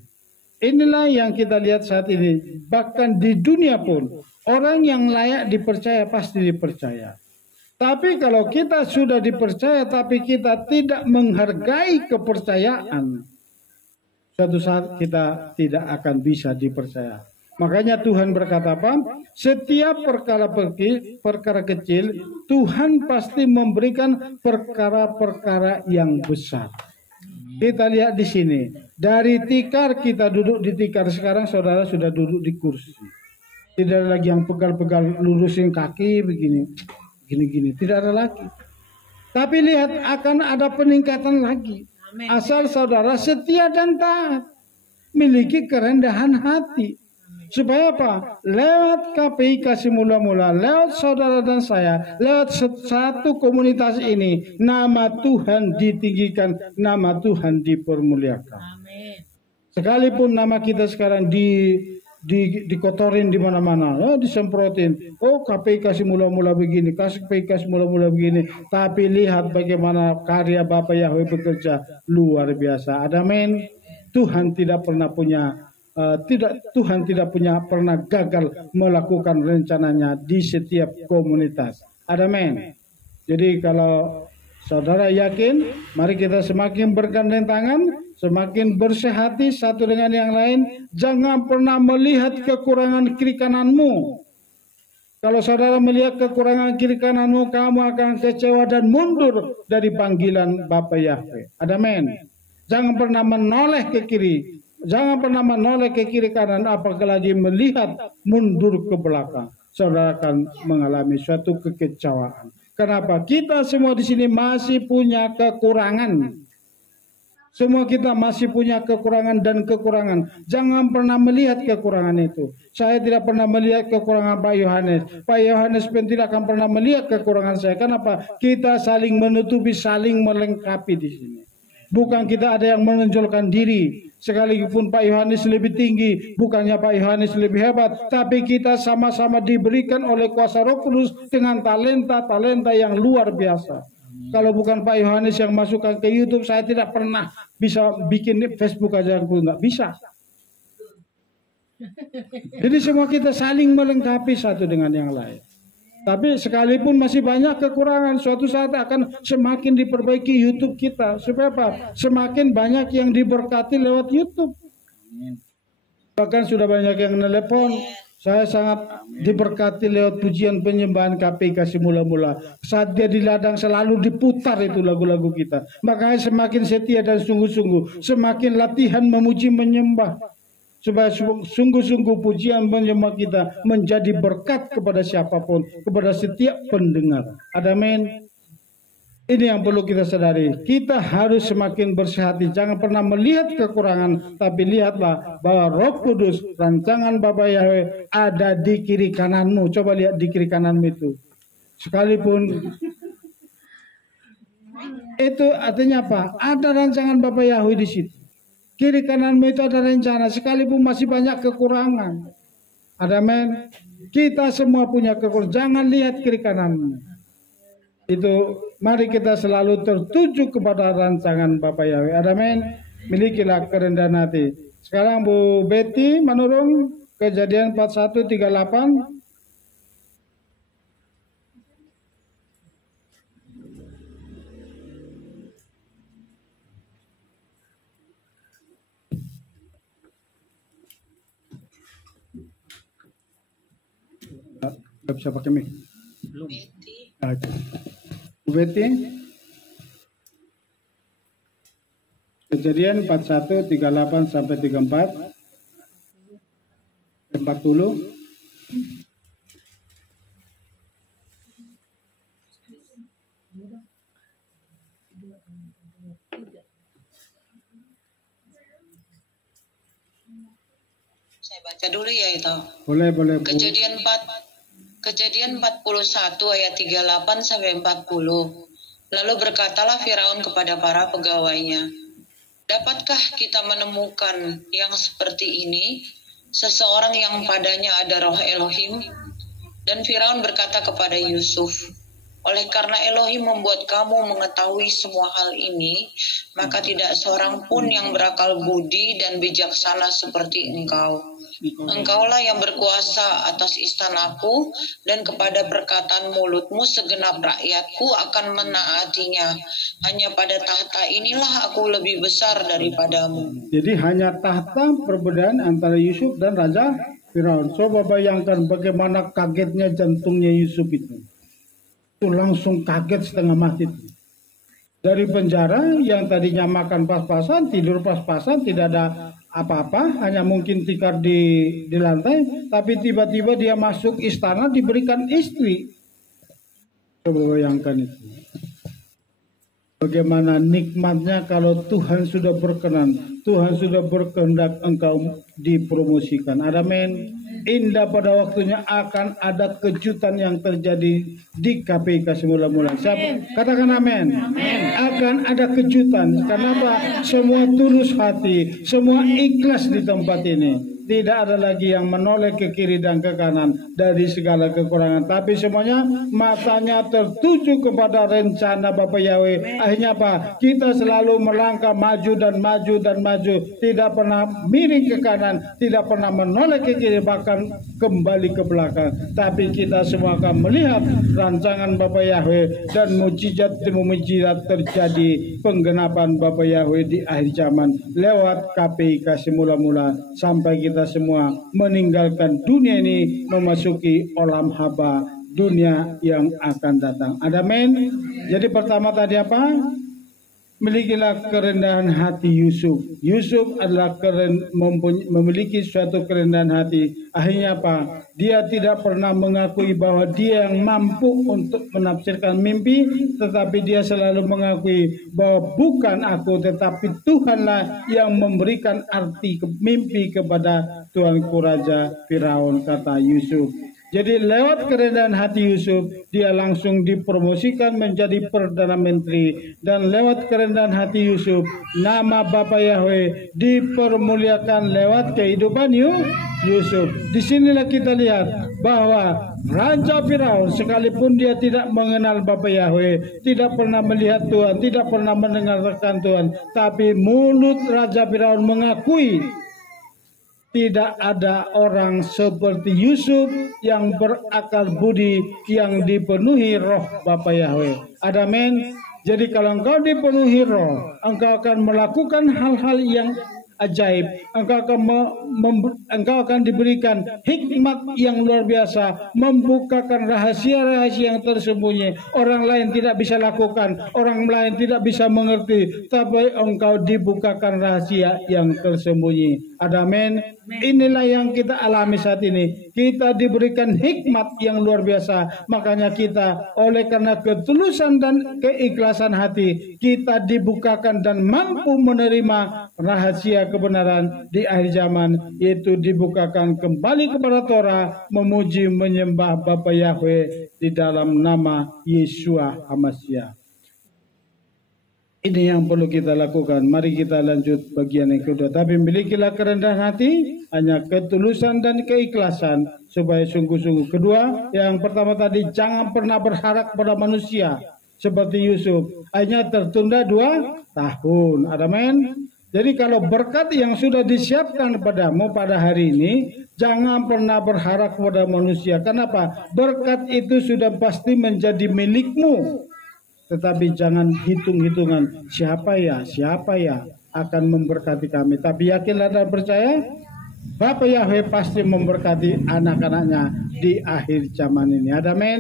Inilah yang kita lihat saat ini. Bahkan di dunia pun, orang yang layak dipercaya pasti dipercaya. Tapi kalau kita sudah dipercaya tapi kita tidak menghargai kepercayaan, suatu saat kita tidak akan bisa dipercaya. Makanya Tuhan berkata apa? Setiap perkara kecil, Tuhan pasti memberikan perkara-perkara yang besar. Kita lihat di sini. Dari tikar kita duduk di tikar, sekarang saudara sudah duduk di kursi. Tidak ada lagi yang pegal-pegal lurusin kaki begini. Gini-gini. Tidak ada lagi. Tapi lihat akan ada peningkatan lagi. Asal saudara setia dan taat. Miliki kerendahan hati. Supaya apa? Lewat KPI Kasih Mula-Mula, lewat saudara dan saya, lewat satu komunitas ini, nama Tuhan ditinggikan, nama Tuhan dipermuliakan. Sekalipun nama kita sekarang dikotorin di mana-mana, disemprotin. Oh, KPI Kasih Mula-Mula begini, KPI Kasih Mula-Mula begini. Tapi lihat bagaimana karya Bapak Yahweh bekerja luar biasa. Amin. Tuhan tidak pernah punya Tuhan tidak pernah gagal melakukan rencananya di setiap komunitas. Amin. Jadi kalau saudara yakin, mari kita semakin bergandeng tangan, semakin bersehati satu dengan yang lain. Jangan pernah melihat kekurangan kiri kananmu. Kalau saudara melihat kekurangan kiri kananmu, kamu akan kecewa dan mundur dari panggilan Bapa Yahweh. Amin. Jangan pernah menoleh ke kiri. Jangan pernah menoleh ke kiri kanan, apalagi melihat mundur ke belakang. Saudara akan mengalami suatu kekecewaan. Kenapa? Kita semua di sini masih punya kekurangan. Semua kita masih punya kekurangan dan kekurangan. Jangan pernah melihat kekurangan itu. Saya tidak pernah melihat kekurangan Pak Yohanes. Pak Yohanes pun tidak akan pernah melihat kekurangan saya. Kenapa? Kita saling menutupi, saling melengkapi di sini. Bukan kita ada yang menonjolkan diri. Sekalipun Pak Yohanes lebih tinggi, bukannya Pak Yohanes lebih hebat, tapi kita sama-sama diberikan oleh kuasa Roh Kudus dengan talenta-talenta yang luar biasa. Kalau bukan Pak Yohanes yang masukkan ke YouTube, saya tidak pernah bisa bikin Facebook aja, aku nggak bisa. Jadi semua kita saling melengkapi satu dengan yang lain. Tapi sekalipun masih banyak kekurangan, suatu saat akan semakin diperbaiki YouTube kita. Supaya apa? Semakin banyak yang diberkati lewat YouTube. Bahkan sudah banyak yang telepon. Saya sangat diberkati lewat pujian penyembahan KPI Kasih Mula-Mula. Saat dia di ladang selalu diputar itu lagu-lagu kita. Makanya semakin setia dan sungguh-sungguh. Semakin latihan memuji menyembah. Supaya sungguh-sungguh pujian penyembah kita menjadi berkat kepada siapapun, kepada setiap pendengar. Amin. Ini yang perlu kita sadari. Kita harus semakin bersehati. Jangan pernah melihat kekurangan, tapi lihatlah bahwa Roh Kudus, rancangan Bapa Yahweh ada di kiri kananmu. Coba lihat di kiri kananmu itu. Sekalipun itu artinya apa? Ada rancangan Bapa Yahweh di situ. Kiri kananmu itu ada rencana, sekalipun masih banyak kekurangan. Amin. Kita semua punya kekurangan. Jangan lihat kiri kananmu. Itu mari kita selalu tertuju kepada rancangan Bapa Yahweh. Amin. Milikilah kerendahan hati. Sekarang Bu Betty menurun Kejadian 41:38. Gak bisa pakai mic. Belum. Betty. Kejadian 41:38 sampai 34. 40. Saya baca dulu ya itu. Boleh. Kejadian 41 ayat 38 sampai 40. Lalu berkatalah Firaun kepada para pegawainya, dapatkah kita menemukan yang seperti ini, seseorang yang padanya ada roh Elohim? Dan Firaun berkata kepada Yusuf, oleh karena Elohim membuat kamu mengetahui semua hal ini, maka tidak seorang pun yang berakal budi dan bijaksana seperti engkau. Engkaulah yang berkuasa atas istanaku, dan kepada perkataan mulutmu segenap rakyatku akan menaatinya. Hanya pada tahta inilah aku lebih besar daripadamu. Jadi hanya tahta perbedaan antara Yusuf dan Raja Firaun. Coba bayangkan bagaimana kagetnya jantungnya Yusuf itu. Itu langsung kaget setengah mati. Dari penjara yang tadinya makan pas-pasan, tidur pas-pasan, tidak ada apa-apa, hanya mungkin tikar di lantai, tapi tiba-tiba dia masuk istana diberikan istri. Coba bayangkan itu. Bagaimana nikmatnya kalau Tuhan sudah berkenan, Tuhan sudah berkehendak engkau dipromosikan. Amin. Indah pada waktunya akan ada kejutan yang terjadi di KPK semula-mula. Katakan amin. Akan ada kejutan. Kenapa? Semua tulus hati, semua ikhlas di tempat ini. Tidak ada lagi yang menoleh ke kiri dan ke kanan dari segala kekurangan. Tapi semuanya matanya tertuju kepada rencana Bapa Yahweh. Akhirnya apa? Kita selalu melangkah maju dan maju dan maju. Tidak pernah miring ke kanan. Tidak pernah menoleh ke kiri. Bahkan kembali ke belakang. Tapi kita semua akan melihat rancangan Bapa Yahweh. Dan mujizat demi mujizat terjadi. Penggenapan Bapa Yahweh di akhir zaman. Lewat KPK semula-mula. Sampai kita semua meninggalkan dunia ini memasuki olam haba dunia yang akan datang. Amin. Jadi pertama tadi apa? Milikilah kerendahan hati Yusuf. Yusuf adalah memiliki suatu kerendahan hati. Akhirnya apa? Dia tidak pernah mengakui bahwa dia yang mampu untuk menafsirkan mimpi, tetapi dia selalu mengakui bahwa bukan aku, tetapi Tuhanlah yang memberikan arti mimpi kepada tuanku Raja Firaun, kata Yusuf. Jadi lewat kerendahan hati Yusuf, dia langsung dipromosikan menjadi Perdana Menteri. Dan lewat kerendahan hati Yusuf, nama Bapa Yahweh dipermuliakan lewat kehidupan Yusuf. Disinilah kita lihat bahwa Raja Firaun sekalipun dia tidak mengenal Bapa Yahweh, tidak pernah melihat Tuhan, tidak pernah mendengarkan Tuhan. Tapi mulut Raja Firaun mengakui tidak ada orang seperti Yusuf yang berakal budi, yang dipenuhi roh Bapa Yahweh. Amin. Jadi kalau engkau dipenuhi roh, engkau akan melakukan hal-hal yang ajaib. Engkau akan diberikan hikmat yang luar biasa, membukakan rahasia-rahasia yang tersembunyi. Orang lain tidak bisa lakukan, orang lain tidak bisa mengerti, tapi engkau dibukakan rahasia yang tersembunyi. Amin. Inilah yang kita alami saat ini. Kita diberikan hikmat yang luar biasa. Makanya kita oleh karena ketulusan dan keikhlasan hati, kita dibukakan dan mampu menerima rahasia kebenaran di akhir zaman, yaitu dibukakan kembali kepada Torah, memuji menyembah Bapa Yahweh di dalam nama Yeshua HaMashiach. Ini yang perlu kita lakukan. Mari kita lanjut bagian yang kedua. Tapi milikilah kerendahan hati, hanya ketulusan dan keikhlasan, supaya sungguh-sungguh. Kedua, yang pertama tadi, jangan pernah berharap pada manusia seperti Yusuf. Hanya tertunda 2 tahun. Amin. Jadi kalau berkat yang sudah disiapkan padamu pada hari ini, jangan pernah berharap kepada manusia. Kenapa? Berkat itu sudah pasti menjadi milikmu. Tetapi jangan hitung-hitungan siapa ya akan memberkati kami. Tapi yakinlah dan percaya Bapa Yahweh pasti memberkati anak-anaknya di akhir zaman ini. Amin.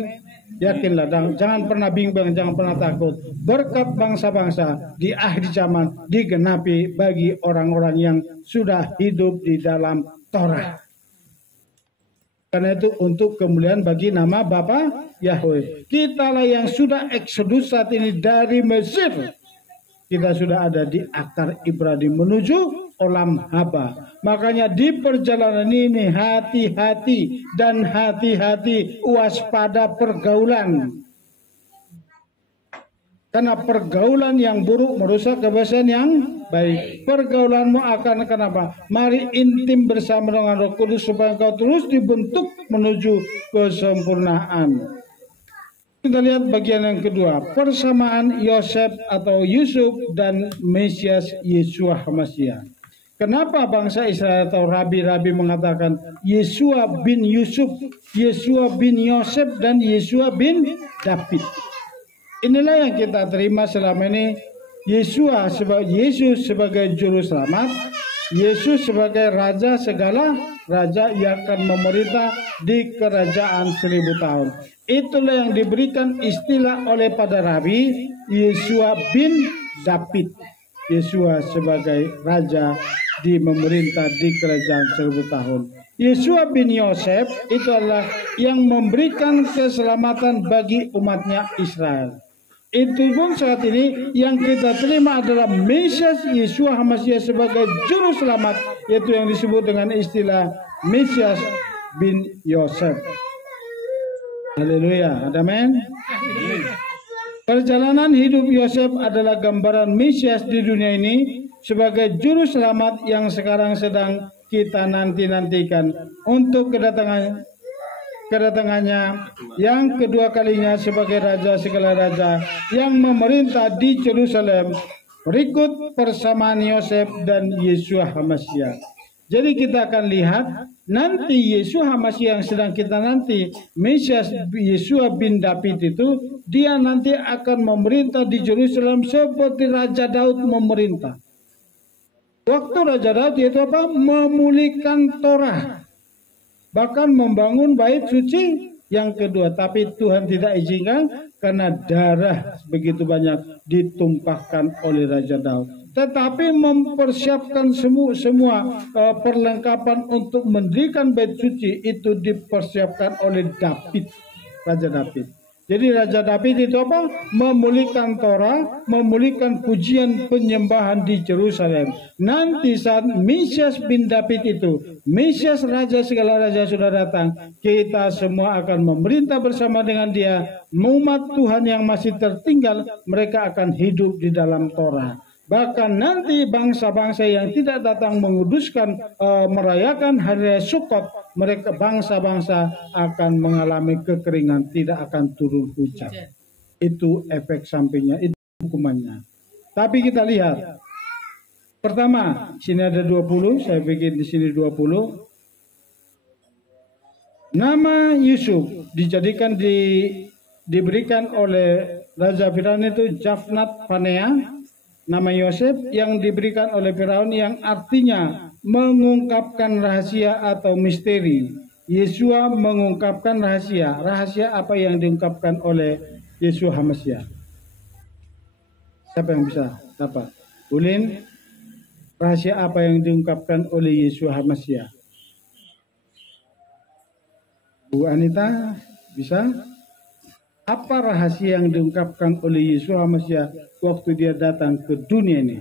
Yakinlah dan jangan pernah bimbang, jangan pernah takut. Berkat bangsa-bangsa di akhir zaman digenapi bagi orang-orang yang sudah hidup di dalam Torah. Karena itu untuk kemuliaan bagi nama Bapa Yahweh. Kitalah yang sudah eksodus saat ini dari Mesir. Kita sudah ada di akar Ibrani menuju olam haba. Makanya di perjalanan ini hati-hati dan hati-hati, waspada pergaulan. Karena pergaulan yang buruk merusak kebiasaan yang baik. Pergaulanmu akan kenapa? Mari intim bersama dengan Roh Kudus supaya engkau terus dibentuk menuju kesempurnaan. Kita lihat bagian yang kedua, persamaan Yosef atau Yusuf dan Mesias Yeshua HaMashiach. Kenapa bangsa Israel atau rabi-rabi mengatakan Yeshua bin Yusuf, Yeshua bin Yosef, dan Yeshua bin David? Inilah yang kita terima selama ini. Yesus sebagai juru selamat, Yesus sebagai raja segala raja yang akan memerintah di kerajaan 1000 tahun. Itulah yang diberikan istilah oleh pada Rabi Yesua bin David. Yesua sebagai raja di memerintah di kerajaan 1000 tahun. Yesua bin Yosef itu adalah yang memberikan keselamatan bagi umatnya Israel. Itu pun saat ini yang kita terima adalah Mesias Yesua HaMasyiah sebagai juru selamat, yaitu yang disebut dengan istilah Mesias bin Yosef. Haleluya, amin. Perjalanan hidup Yosef adalah gambaran Mesias di dunia ini sebagai juru selamat yang sekarang sedang kita nantikan untuk kedatangannya yang kedua kalinya sebagai raja segala raja yang memerintah di Yerusalem berikut persamaan Yosef dan Yesua HaMasyiah. Jadi kita akan lihat nanti Yesua HaMasyiah yang sedang kita nanti, Mesias Yesua bin David itu, dia nanti akan memerintah di Yerusalem seperti Raja Daud memerintah. Waktu Raja Daud itu apa? Memulihkan Torah, bahkan membangun bait suci yang kedua. Tapi Tuhan tidak izinkan karena darah begitu banyak ditumpahkan oleh Raja Daud. Tetapi mempersiapkan semua perlengkapan untuk mendirikan bait suci itu dipersiapkan oleh David, Raja David. Jadi Raja David itu apa? Memulihkan Torah, memulihkan pujian penyembahan di Yerusalem. Nanti saat Mesias bin David itu, Mesias Raja segala raja sudah datang, kita semua akan memerintah bersama dengan dia. Umat Tuhan yang masih tertinggal, mereka akan hidup di dalam Torah. Bahkan nanti bangsa-bangsa yang tidak datang menguduskan, merayakan hari raya Sukkot, mereka bangsa-bangsa akan mengalami kekeringan, tidak akan turun hujan. Itu efek sampingnya, itu hukumannya. Tapi kita lihat, pertama, sini ada 20, saya bikin di sini 20. Nama Yusuf diberikan oleh Raja Firaun itu Jafnat Panea. Nama Yosef yang diberikan oleh Firaun yang artinya mengungkapkan rahasia atau misteri. Yesua mengungkapkan rahasia. Rahasia apa yang diungkapkan oleh Yesua HaMasyiah? Siapa yang bisa dapat? Ulin, rahasia apa yang diungkapkan oleh Yesua HaMasyiah? Bu Anita, bisa? Apa rahasia yang diungkapkan oleh Yesua HaMasyiah waktu dia datang ke dunia ini?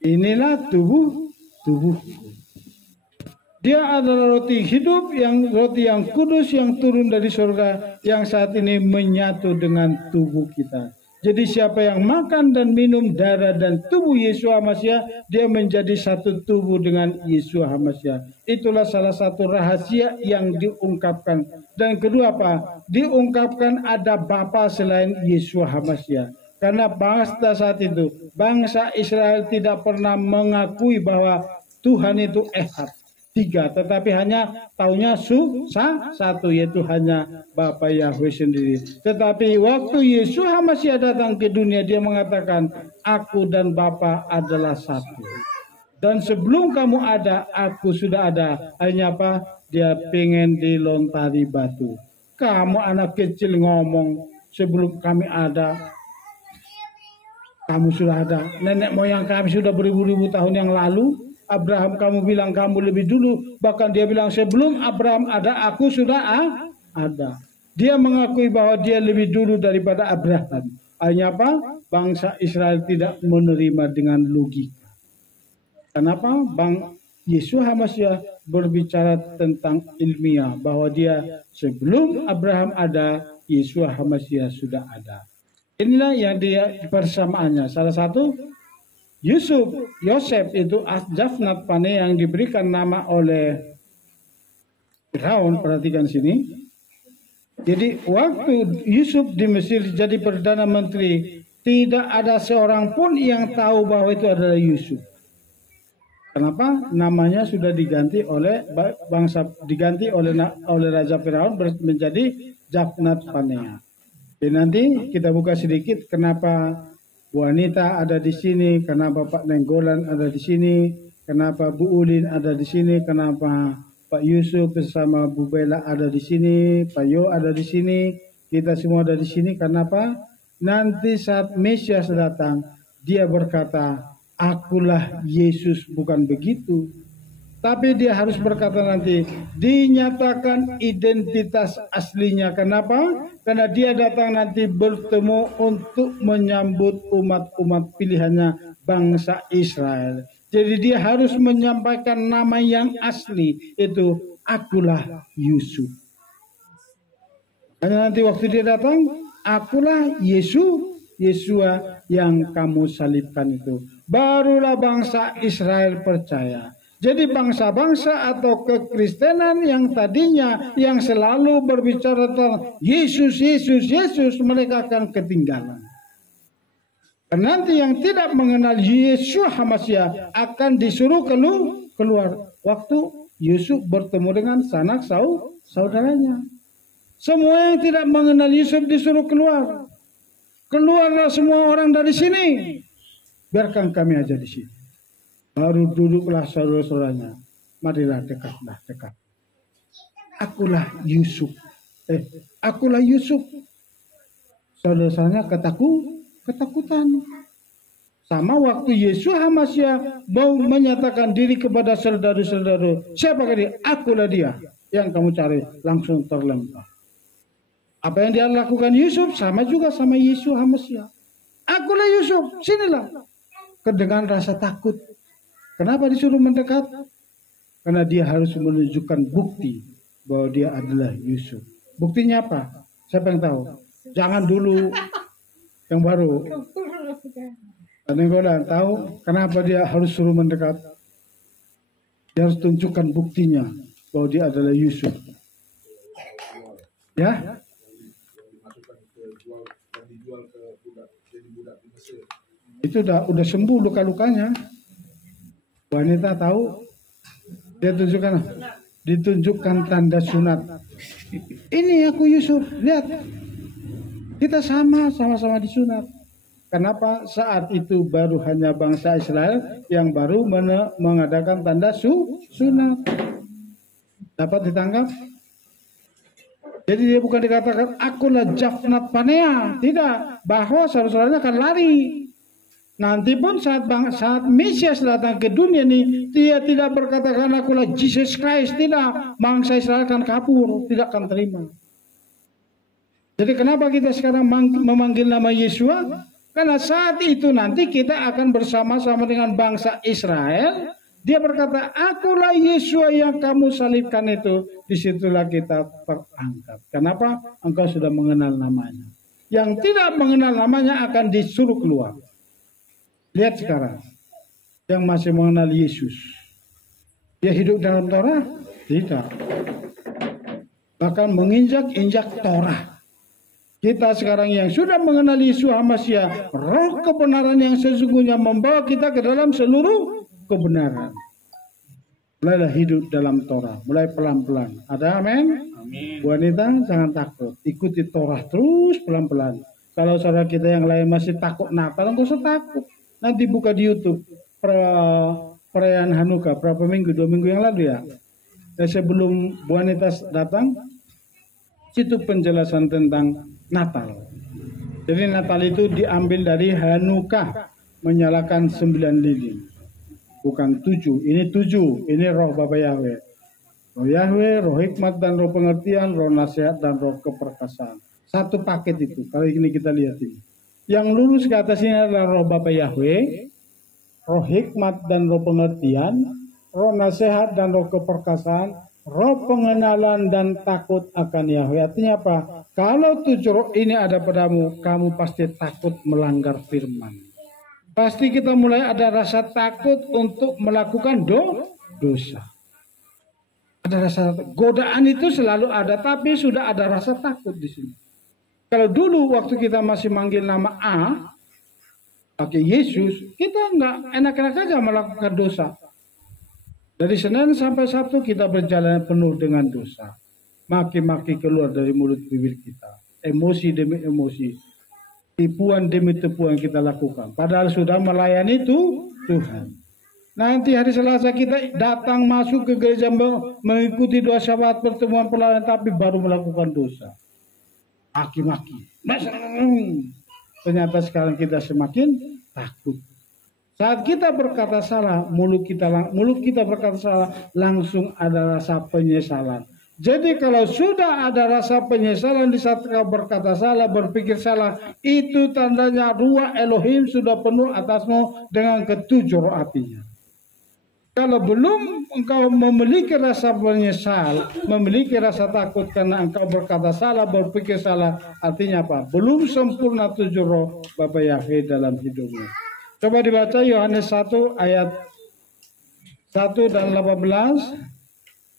Inilah tubuhku. Dia adalah roti hidup, roti yang kudus yang turun dari surga, yang saat ini menyatu dengan tubuh kita. Jadi siapa yang makan dan minum darah dan tubuh Yesua HaMasyiah, dia menjadi satu tubuh dengan Yesua HaMasyiah. Itulah salah satu rahasia yang diungkapkan. Dan kedua apa? Diungkapkan ada Bapa selain Yesua HaMasyiah. Karena bangsa saat itu, bangsa Israel tidak pernah mengakui bahwa Tuhan itu Ehad. 3, tetapi hanya taunya satu, yaitu hanya Bapa Yahweh sendiri. Tetapi waktu Yesus HaMasyiah datang ke dunia, dia mengatakan, aku dan Bapa adalah satu. Dan sebelum kamu ada, aku sudah ada. Hanya apa? Dia pengen dilontari batu. Kamu anak kecil ngomong, sebelum kami ada, kamu sudah ada. Nenek moyang kami sudah beribu-ribu tahun yang lalu. Abraham kamu bilang kamu lebih dulu. Bahkan dia bilang sebelum Abraham ada, aku sudah ada. Dia mengakui bahwa dia lebih dulu daripada Abraham. Hanya apa? Bangsa Israel tidak menerima dengan logika. Kenapa? Yesua HaMasyiah berbicara tentang ilmiah. Bahwa dia sebelum Abraham ada, Yesua HaMasyiah sudah ada. Inilah yang dia persamaannya. Salah satu, Yosef itu Jafnat Panea yang diberikan nama oleh Firaun. Perhatikan sini. Jadi waktu Yusuf di Mesir jadi Perdana Menteri, tidak ada seorang pun yang tahu bahwa itu adalah Yusuf. Kenapa? Namanya sudah diganti oleh Raja Firaun menjadi Jafnat Panea. Jadi nanti kita buka sedikit kenapa Bu Anita ada di sini, kenapa Pak Nenggolan ada di sini, kenapa Bu Ulin ada di sini, kenapa Pak Yusuf bersama Bu Bella ada di sini, Pak Yo ada di sini, kita semua ada di sini. Kenapa? Nanti saat Mesias datang, dia berkata, akulah Yesus, bukan begitu. Tapi dia harus berkata nanti, dinyatakan identitas aslinya. Kenapa? Karena dia datang nanti bertemu untuk menyambut umat-umat pilihannya bangsa Israel. Jadi dia harus menyampaikan nama yang asli, itu akulah Yusuf. Karena nanti waktu dia datang, akulah Yesua yang kamu salibkan itu. Barulah bangsa Israel percaya. Jadi bangsa-bangsa atau kekristenan yang tadinya yang selalu berbicara tentang Yesus, mereka akan ketinggalan. Dan nanti yang tidak mengenal Yesua HaMasyiah akan disuruh keluar. Waktu Yusuf bertemu dengan sanak saudaranya. Semua yang tidak mengenal Yusuf disuruh keluar. Keluarlah semua orang dari sini. Biarkan kami aja di sini. Baru duduklah saudara-saudaranya. Marilah dekat. Akulah Yusuf. Akulah Yusuf. Saudara-saudaranya ketakutan. Sama waktu Yesus HaMasyiah mau menyatakan diri kepada saudara-saudara. Siapa dia? Akulah dia yang kamu cari. Langsung terlempar. Apa yang dia lakukan Yusuf sama juga sama Yesus HaMasyiah. Akulah Yusuf. Sinilah. Dengan rasa takut. Kenapa disuruh mendekat? Karena dia harus menunjukkan bukti bahwa dia adalah Yusuf. Buktinya apa? Siapa yang tahu? Jangan dulu yang baru. Nenggolan tahu kenapa dia harus suruh mendekat? Dia harus tunjukkan buktinya bahwa dia adalah Yusuf. Ya? Itu udah sembuh luka-lukanya. Wanita tahu, dia ditunjukkan tanda sunat. Ini aku Yusuf, lihat, kita sama-sama disunat. Kenapa? Saat itu baru hanya bangsa Israel yang baru mengadakan tanda sunat. Dapat ditangkap? Jadi dia bukan dikatakan akulah Jafnat Panea, tidak, bahwa saudara-saudaranya akan lari. Nanti pun saat Mesias datang ke dunia ini, dia tidak berkatakan akulah Jesus Christ, tidak. Bangsa Israel akan kabur, tidak akan terima. Jadi kenapa kita sekarang memanggil nama Yesua? Karena saat itu nanti kita akan bersama-sama dengan bangsa Israel. Dia berkata, akulah Yesua yang kamu salibkan itu. Disitulah kita terangkat. Kenapa? Engkau sudah mengenal namanya. Yang tidak mengenal namanya akan disuruh keluar. Lihat sekarang, yang masih mengenal Yesus, dia hidup dalam Torah? Tidak. Bahkan menginjak-injak Torah. Kita sekarang yang sudah mengenal Yesus HaMasyiah, roh kebenaran yang sesungguhnya membawa kita ke dalam seluruh kebenaran. Mulailah hidup dalam Torah, mulai pelan-pelan. Ada amin? Wanita jangan takut, ikuti Torah terus pelan-pelan. Kalau saudara kita yang lain masih takut Natal, enggak usah takut. Nanti buka di YouTube perayaan Hanukkah berapa minggu, 2 minggu yang lalu ya. Sebelum Bu Anita datang, situ penjelasan tentang Natal. Jadi Natal itu diambil dari Hanukkah, menyalakan 9 lilin. Bukan 7, ini 7, ini roh Bapa Yahweh. Roh Yahweh, roh hikmat dan roh pengertian, roh nasihat dan roh keperkasaan. Satu paket itu, kalau ini kita lihat ini. Yang lurus ke atas ini adalah roh Bapa Yahweh, roh hikmat dan roh pengertian, roh nasihat dan roh keperkasaan, roh pengenalan dan takut akan Yahweh. Artinya apa? Kalau 7 roh ini ada padamu, kamu pasti takut melanggar firman. Pasti kita mulai ada rasa takut untuk melakukan dosa. Ada rasa godaan itu selalu ada, tapi sudah ada rasa takut di sini. Kalau dulu waktu kita masih manggil nama A, pakai Yesus, kita nggak enak-enak aja melakukan dosa. Dari Senin sampai Sabtu kita berjalan penuh dengan dosa. Maki-maki keluar dari mulut bibir kita. emosi demi emosi, tipuan demi tipuan kita lakukan. Padahal sudah melayani Tuhan. Nanti hari Selasa kita datang masuk ke gereja mengikuti doa syafaat pertemuan pelayanan, tapi baru melakukan dosa. Maki-maki. Ternyata sekarang kita semakin takut. Saat kita berkata salah, mulut kita berkata salah, langsung ada rasa penyesalan. Jadi kalau sudah ada rasa penyesalan di saat kau berkata salah, berpikir salah, itu tandanya ruah Elohim sudah penuh atasmu dengan ketujuh roh apinya. Kalau belum engkau memiliki rasa menyesal, memiliki rasa takut karena engkau berkata salah, berpikir salah, artinya apa? Belum sempurna tujuh roh Bapa Yahweh dalam hidupmu. Coba dibaca Yohanes 1 ayat 1 dan 18.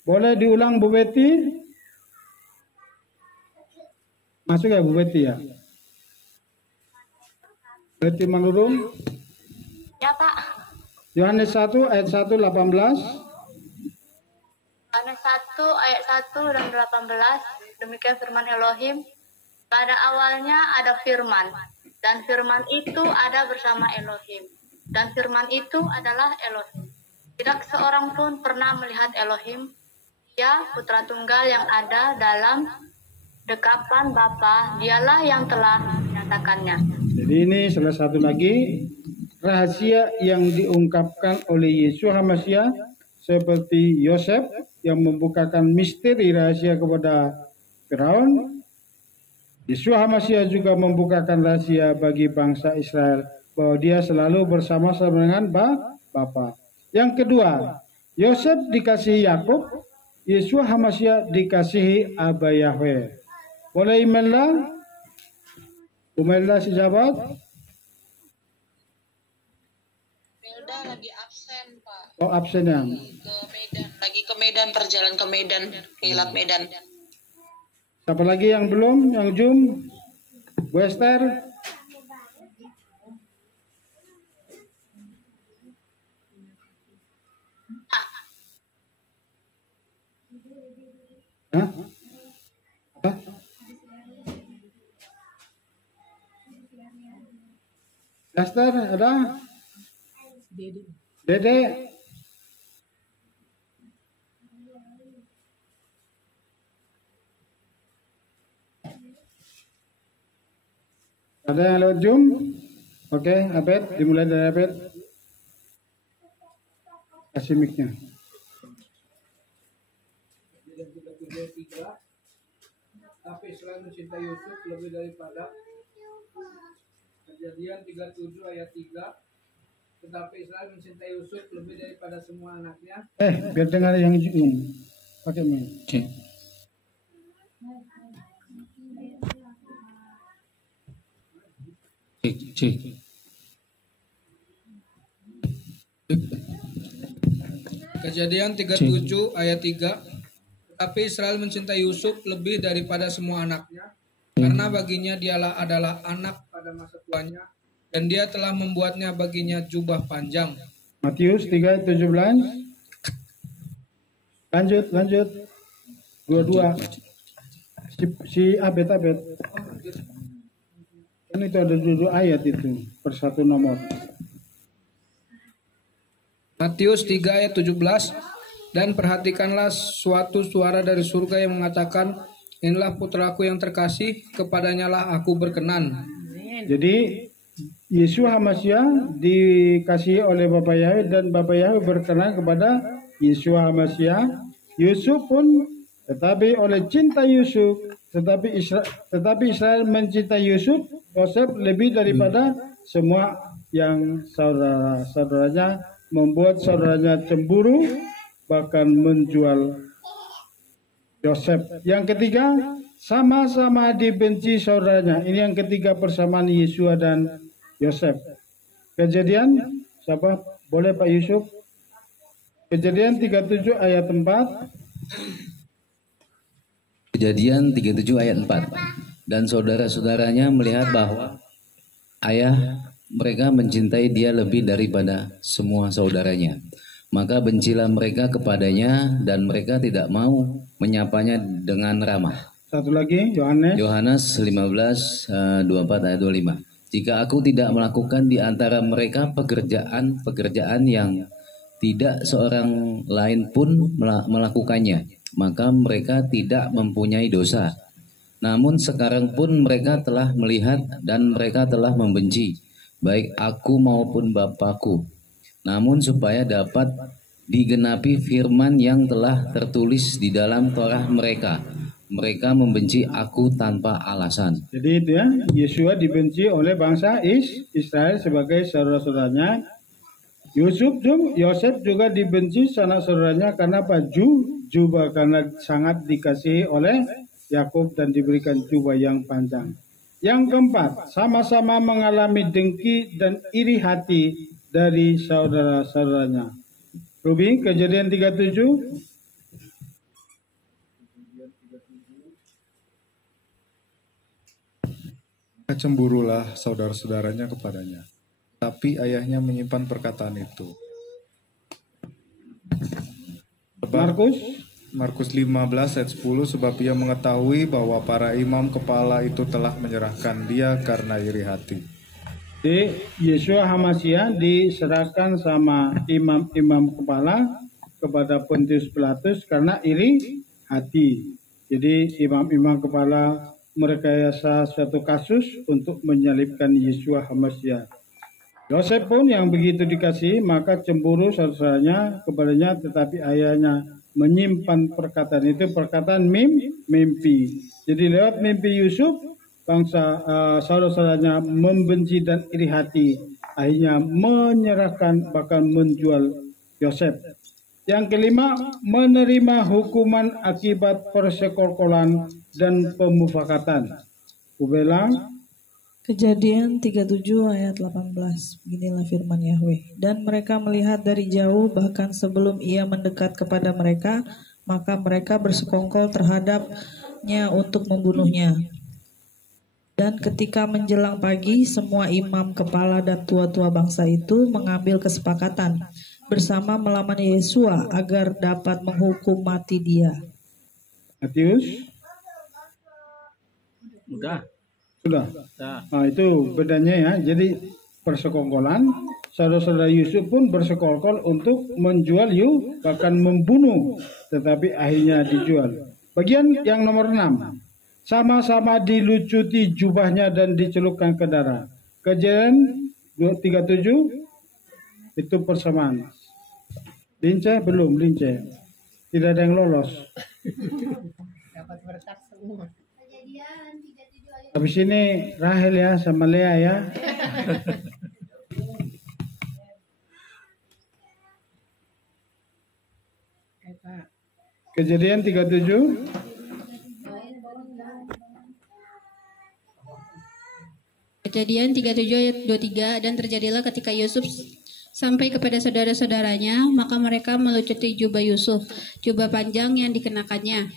Boleh diulang Bu Betty? Masuk ya Bu Betty ya? Betty Manurung? Ya Pak. Yohanes 1 ayat 1 18. Yohanes 1 ayat 1 dan 18, demikian firman Elohim. Pada awalnya ada firman, dan firman itu ada bersama Elohim, dan firman itu adalah Elohim. Tidak seorang pun pernah melihat Elohim. Dia putra tunggal yang ada dalam dekapan Bapa, dialah yang telah menyatakannya. Jadi ini salah satu lagi rahasia yang diungkapkan oleh Yesus HaMashiach, seperti Yosef yang membukakan misteri rahasia kepada Firaun. Yesus HaMashiach juga membukakan rahasia bagi bangsa Israel bahwa dia selalu bersama-sama dengan Bapa. Yang kedua, Yosef dikasihi Yakub, Yesus HaMashiach dikasihi Aba Yahweh. Boleh emaillah? Emaillah si jabat? Melda lagi absen Pak. Oh absen ya? Lagi ke Medan, perjalanan ke Medan, Kilat Medan. Siapa lagi yang belum? Yang Jum? Bu Esther? Hah? Apa? Esther ada? Dede? Ada yang lewat Zoom? Oke, Abed, dimulai dari Abed. Kasih mic-nya. Tapi Israel mencintai Yusuf lebih daripada Kejadian 37 ayat 3. Tetapi Israel mencintai Yusuf lebih daripada semua anaknya. Biar dengar yang Zoom. Pakai mic. Cek. Kejadian 37 ayat 3. Tetapi Israel mencintai Yusuf lebih daripada semua anaknya, karena baginya dialah adalah anak pada masa tuanya, dan dia telah membuatnya baginya jubah panjang. Matius 3:17. Lanjut. Dua. Si Abed. Kan itu ada 2 ayat itu per satu nomor. Matius 3 ayat 17. Dan perhatikanlah suatu suara dari surga yang mengatakan, inilah putraku yang terkasih, kepadanya lah aku berkenan. Jadi Yesus HaMashiach dikasihi oleh Bapa Yahweh dan Bapa Yahweh berkenan kepada Yesus HaMashiach. Yusuf pun tetapi oleh cinta Yusuf, tetapi Israel mencintai Yosef lebih daripada semua yang saudaranya, membuat saudaranya cemburu, bahkan menjual Yosef. Yang ketiga, sama-sama dibenci saudaranya. Ini yang ketiga persamaan Yesua dan Yosef. Kejadian, siapa? Boleh Pak Yusuf? Kejadian 37 ayat 4. Kejadian 37 ayat 4. Dan saudara-saudaranya melihat bahwa ayah mereka mencintai dia lebih daripada semua saudaranya. Maka bencilah mereka kepadanya dan mereka tidak mau menyapanya dengan ramah. Satu lagi, Yohanes. Yohanes 15:24 ayat 25. Jika aku tidak melakukan di antara mereka pekerjaan yang tidak seorang lain pun melakukannya, maka mereka tidak mempunyai dosa. Namun sekarang pun mereka telah melihat dan mereka telah membenci, baik aku maupun Bapakku. Namun supaya dapat digenapi firman yang telah tertulis di dalam Torah mereka membenci aku tanpa alasan. Jadi itu ya, Yesua dibenci oleh bangsa Israel sebagai saudara-saudaranya. Yosef juga dibenci sanak saudaranya karena apa? Jubah, karena sangat dikasihi oleh Yakub dan diberikan jubah yang panjang. Yang keempat, sama-sama mengalami dengki dan iri hati dari saudara-saudaranya. Ruby, Kejadian 37. Cemburulah saudara-saudaranya kepadanya, tapi ayahnya menyimpan perkataan itu. Markus 15 ayat 10, sebab ia mengetahui bahwa para imam kepala itu telah menyerahkan dia karena iri hati. Yesua HaMasyiah diserahkan sama imam-imam kepala kepada Pontius Pilatus karena iri hati. Jadi imam-imam kepala merekayasa suatu kasus untuk menyalibkan Yesua HaMasyiah. Yosef pun yang begitu dikasihi, maka cemburu saudaranya kepadanya, tetapi ayahnya menyimpan perkataan itu, perkataan mimpi. Jadi lewat mimpi Yusuf, bangsa saudara-saudaranya membenci dan iri hati, akhirnya menyerahkan bahkan menjual Yosef. Yang kelima, menerima hukuman akibat persekongkolan dan pemufakatan. Ubelang. Kejadian 37 ayat 18. Beginilah firman Yahweh. Dan mereka melihat dari jauh, bahkan sebelum ia mendekat kepada mereka, maka mereka bersekongkol terhadapnya untuk membunuhnya. Dan ketika menjelang pagi, semua imam kepala dan tua-tua bangsa itu mengambil kesepakatan bersama melawan Yesua agar dapat menghukum mati dia. Matius? Sudah. Nah, itu bedanya ya. Jadi persekongkolan, saudara-saudara Yusuf pun bersekongkol untuk menjual bahkan membunuh, tetapi akhirnya dijual. Bagian yang nomor 6. Sama-sama dilucuti jubahnya dan dicelupkan ke darah. Kejadian 37 itu persamaan. Lince belum, lince. Tidak ada yang lolos. Dapat berkat semua. Habis ini Rahel ya sama Lea ya. Kejadian 37. Kejadian 37 ayat 23, dan terjadilah ketika Yusuf sampai kepada saudara-saudaranya, maka mereka melucuti jubah Yusuf, jubah panjang yang dikenakannya.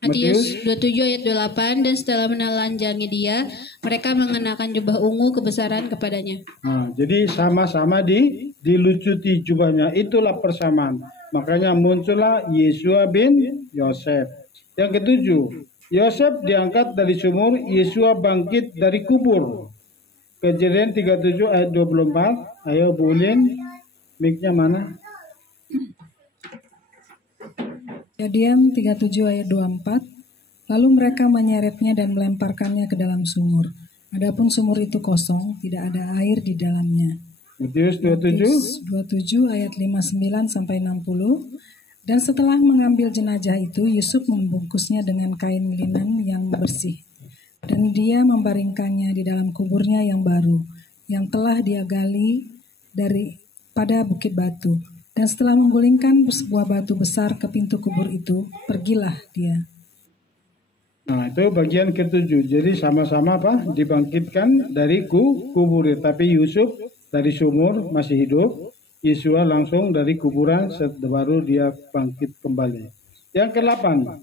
Matius 27 ayat 28, dan setelah menelanjangi dia, mereka mengenakan jubah ungu kebesaran kepadanya. Nah, jadi sama-sama dilucuti jubahnya, itulah persamaan. Makanya muncullah Yesua bin Yosef. Yang ketujuh, Yosef diangkat dari sumur, Yesua bangkit dari kubur. Kejadian 37 ayat 24. Ayo Bu Ulin, mic-nya mana? Kejadian 37 ayat 24. Lalu mereka menyeretnya dan melemparkannya ke dalam sumur. Adapun sumur itu kosong, tidak ada air di dalamnya. Matius 27 ayat 59 sampai 60. Dan setelah mengambil jenazah itu, Yusuf membungkusnya dengan kain linen yang bersih. Dan dia membaringkannya di dalam kuburnya yang baru, yang telah dia gali pada bukit batu. Dan setelah menggulingkan sebuah batu besar ke pintu kubur itu, pergilah dia. Nah, itu bagian ketujuh. Jadi sama-sama dibangkitkan dari kubur. Tapi Yusuf dari sumur masih hidup. Yesua langsung dari kuburan, baru dia bangkit kembali. Yang ke-8,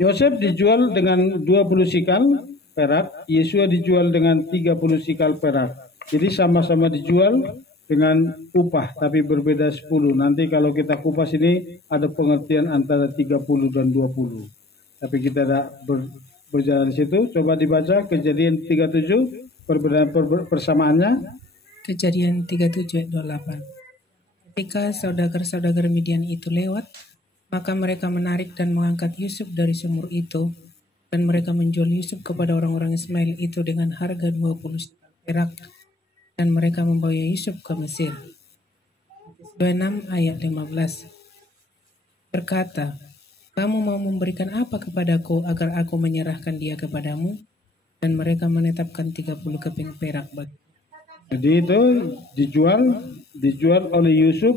Yosef dijual dengan 20 sikal perak, Yesua dijual dengan 30 sikal perak. Jadi sama-sama dijual dengan upah, tapi berbeda 10. Nanti kalau kita kupas ini ada pengertian antara 30 dan 20. tapi kita tidak berjalan di situ. Coba dibaca Kejadian 37 perbedaan persamaannya. Kejadian 37 ayat 28. Ketika saudagar-saudagar Midian itu lewat, maka mereka menarik dan mengangkat Yusuf dari sumur itu, dan mereka menjual Yusuf kepada orang-orang Ismail itu dengan harga 20 perak, dan mereka membawa Yusuf ke Mesir. 26 ayat 15. Berkata, kamu mau memberikan apa kepadaku agar aku menyerahkan dia kepadamu? Dan mereka menetapkan 30 keping perak bagi. Jadi itu dijual oleh Yusuf,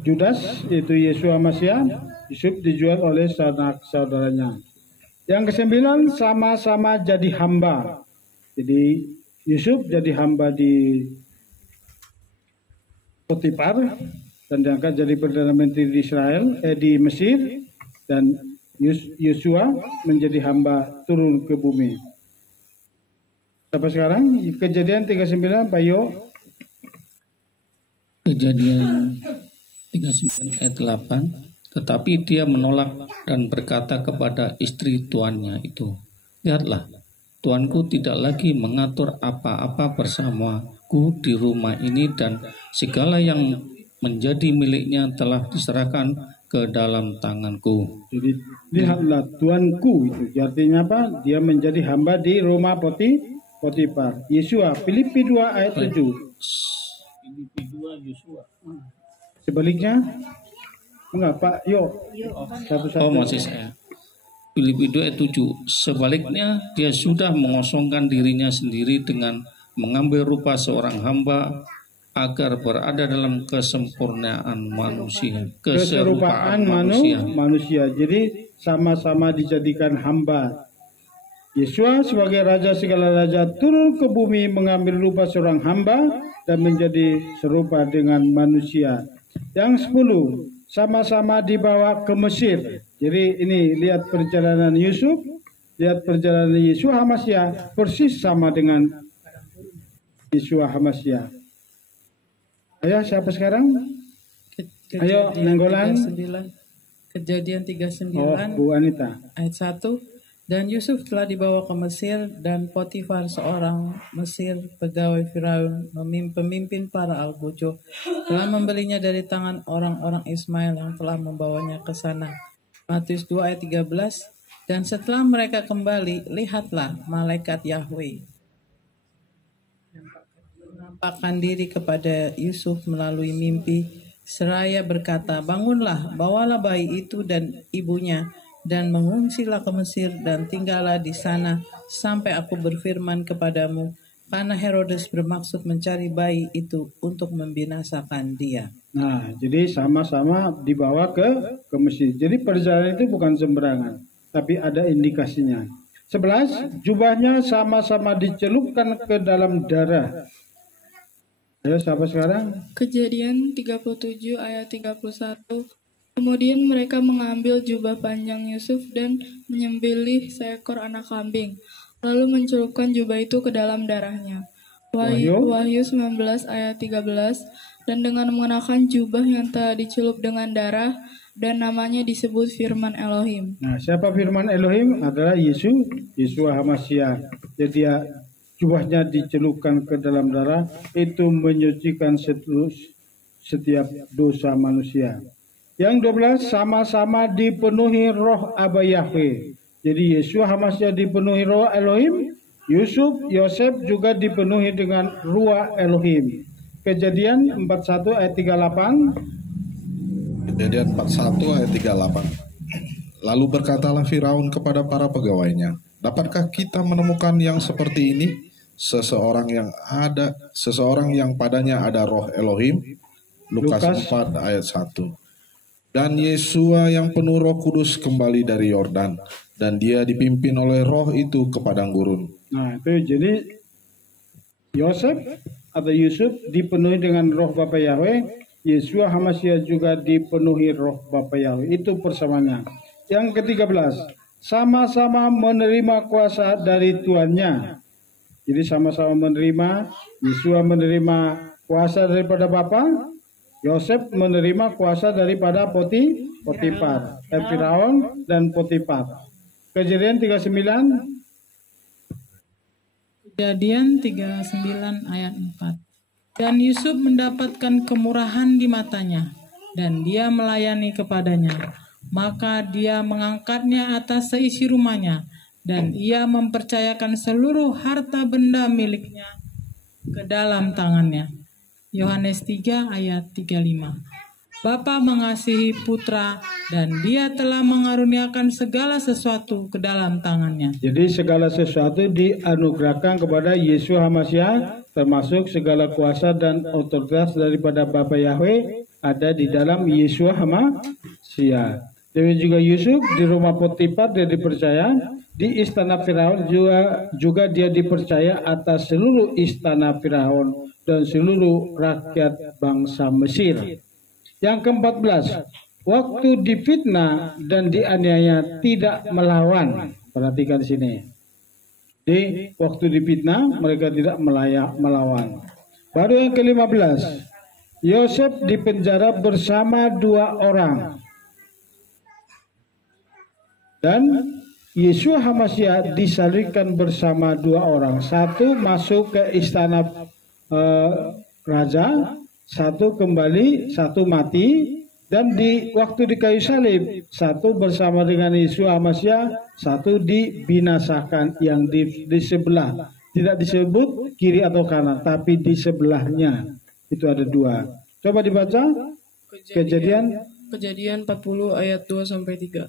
Judas itu Yesua Masya, Yusuf dijual oleh saudaranya. Yang ke-9 sama-sama jadi hamba. Jadi Yusuf jadi hamba di Potifar dan diangkat jadi perdana menteri di Israel, di Mesir, dan Yosua menjadi hamba turun ke bumi. Sampai sekarang Kejadian 39 Pak Yo. Kejadian 39 ayat 8. Tetapi dia menolak dan berkata kepada istri tuannya itu, lihatlah, tuanku tidak lagi mengatur apa-apa bersamaku di rumah ini, dan segala yang menjadi miliknya telah diserahkan ke dalam tanganku. Jadi lihatlah tuanku itu artinya apa? Dia menjadi hamba di rumah Potifar. Yesua, Filipi 2 ayat 7. Filipi 2 Yosua. Sebaliknya, enggak Pak? Yo. Oh, masih saya. Filipi 2 ayat 7. Sebaliknya, dia sudah mengosongkan dirinya sendiri dengan mengambil rupa seorang hamba agar berada dalam kesempurnaan manusia. Keserupaan manusia. Jadi sama-sama dijadikan hamba. Yesua sebagai raja segala raja turun ke bumi mengambil rupa seorang hamba dan menjadi serupa dengan manusia. Yang 10 sama-sama dibawa ke Mesir. Jadi ini lihat perjalanan Yusuf, lihat perjalanan Yesua Hamasya persis sama dengan Yesua Hamasya. Ayo siapa sekarang? Ayo Nenggolan. Kejadian 39 Bu Anita. ayat 1. Dan Yusuf telah dibawa ke Mesir, dan Potifar seorang Mesir pegawai Firaun pemimpin para algojo telah membelinya dari tangan orang-orang Ismail yang telah membawanya ke sana. Matius 2 ayat 13. Dan setelah mereka kembali, lihatlah malaikat Yahweh menampakkan diri kepada Yusuf melalui mimpi seraya berkata, bangunlah, bawalah bayi itu dan ibunya, dan mengungsilah ke Mesir dan tinggallah di sana sampai aku berfirman kepadamu, karena Herodes bermaksud mencari bayi itu untuk membinasakan dia. Nah, jadi sama-sama dibawa ke Mesir. Jadi perjalanan itu bukan sembarangan, tapi ada indikasinya. 11, jubahnya sama-sama dicelupkan ke dalam darah. Ayo siapa sekarang? Kejadian 37 ayat 31. Kemudian mereka mengambil jubah panjang Yusuf dan menyembelih seekor anak kambing, lalu mencelupkan jubah itu ke dalam darahnya. Wahyu 19 ayat 13. Dan dengan mengenakan jubah yang telah dicelup dengan darah, dan namanya disebut Firman Elohim. Nah, siapa Firman Elohim? Adalah Yesua Hamasya. Jadi jubahnya dicelupkan ke dalam darah, itu menyucikan setiap dosa manusia. Yang 12, sama-sama dipenuhi roh Aba Yahweh. Jadi Yesua Hamasya dipenuhi roh Elohim, Yosef juga dipenuhi dengan ruah Elohim. Kejadian 41 ayat 38. Kejadian 41 ayat 38. Lalu berkatalah Firaun kepada para pegawainya, dapatkah kita menemukan yang seperti ini? Seseorang yang padanya ada roh Elohim. Lukas 4 ayat 1. Dan Yesua yang penuh Roh Kudus kembali dari Yordan, dan dia dipimpin oleh roh itu ke padang gurun. Nah, itu jadi Yosef atau Yusuf dipenuhi dengan roh Bapa Yahweh, Yesua Hamasya juga dipenuhi roh Bapa Yahweh. Itu persamaannya. Yang ke-13, sama-sama menerima kuasa dari tuannya. Jadi sama-sama menerima, Yesua menerima kuasa daripada Bapa, Yosef menerima kuasa daripada Potifar, Firaun dan Potifar. Kejadian 39. Kejadian 39 ayat 4. Dan Yusuf mendapatkan kemurahan di matanya, dan dia melayani kepadanya. Maka dia mengangkatnya atas seisi rumahnya, dan ia mempercayakan seluruh harta benda miliknya ke dalam tangannya. Yohanes 3 ayat 35. Bapa mengasihi putra, dan dia telah mengaruniakan segala sesuatu ke dalam tangannya. Jadi segala sesuatu dianugerahkan kepada Yesus HaMashiach, termasuk segala kuasa dan otoritas daripada Bapa Yahweh ada di dalam Yesus HaMashiach. Demikian juga Yusuf di rumah Potifar dia dipercaya, di istana Firaun juga dia dipercaya atas seluruh istana Firaun dan seluruh rakyat bangsa Mesir. Yang ke-14, waktu difitnah dan dianiaya tidak melawan. Perhatikan sini. Di waktu difitnah mereka tidak melawan. Baru yang ke-15, Yosef dipenjara bersama 2 orang. Dan Yesus HaMashiach disalibkan bersama 2 orang. Satu masuk ke istana raja, satu kembali, satu mati, dan di waktu di kayu salib, satu bersama dengan Yesus HaMashiach, satu dibinasakan yang di sebelah. Tidak disebut kiri atau kanan, tapi di sebelahnya. Itu ada 2. Coba dibaca. Kejadian 40 ayat 2 sampai 3.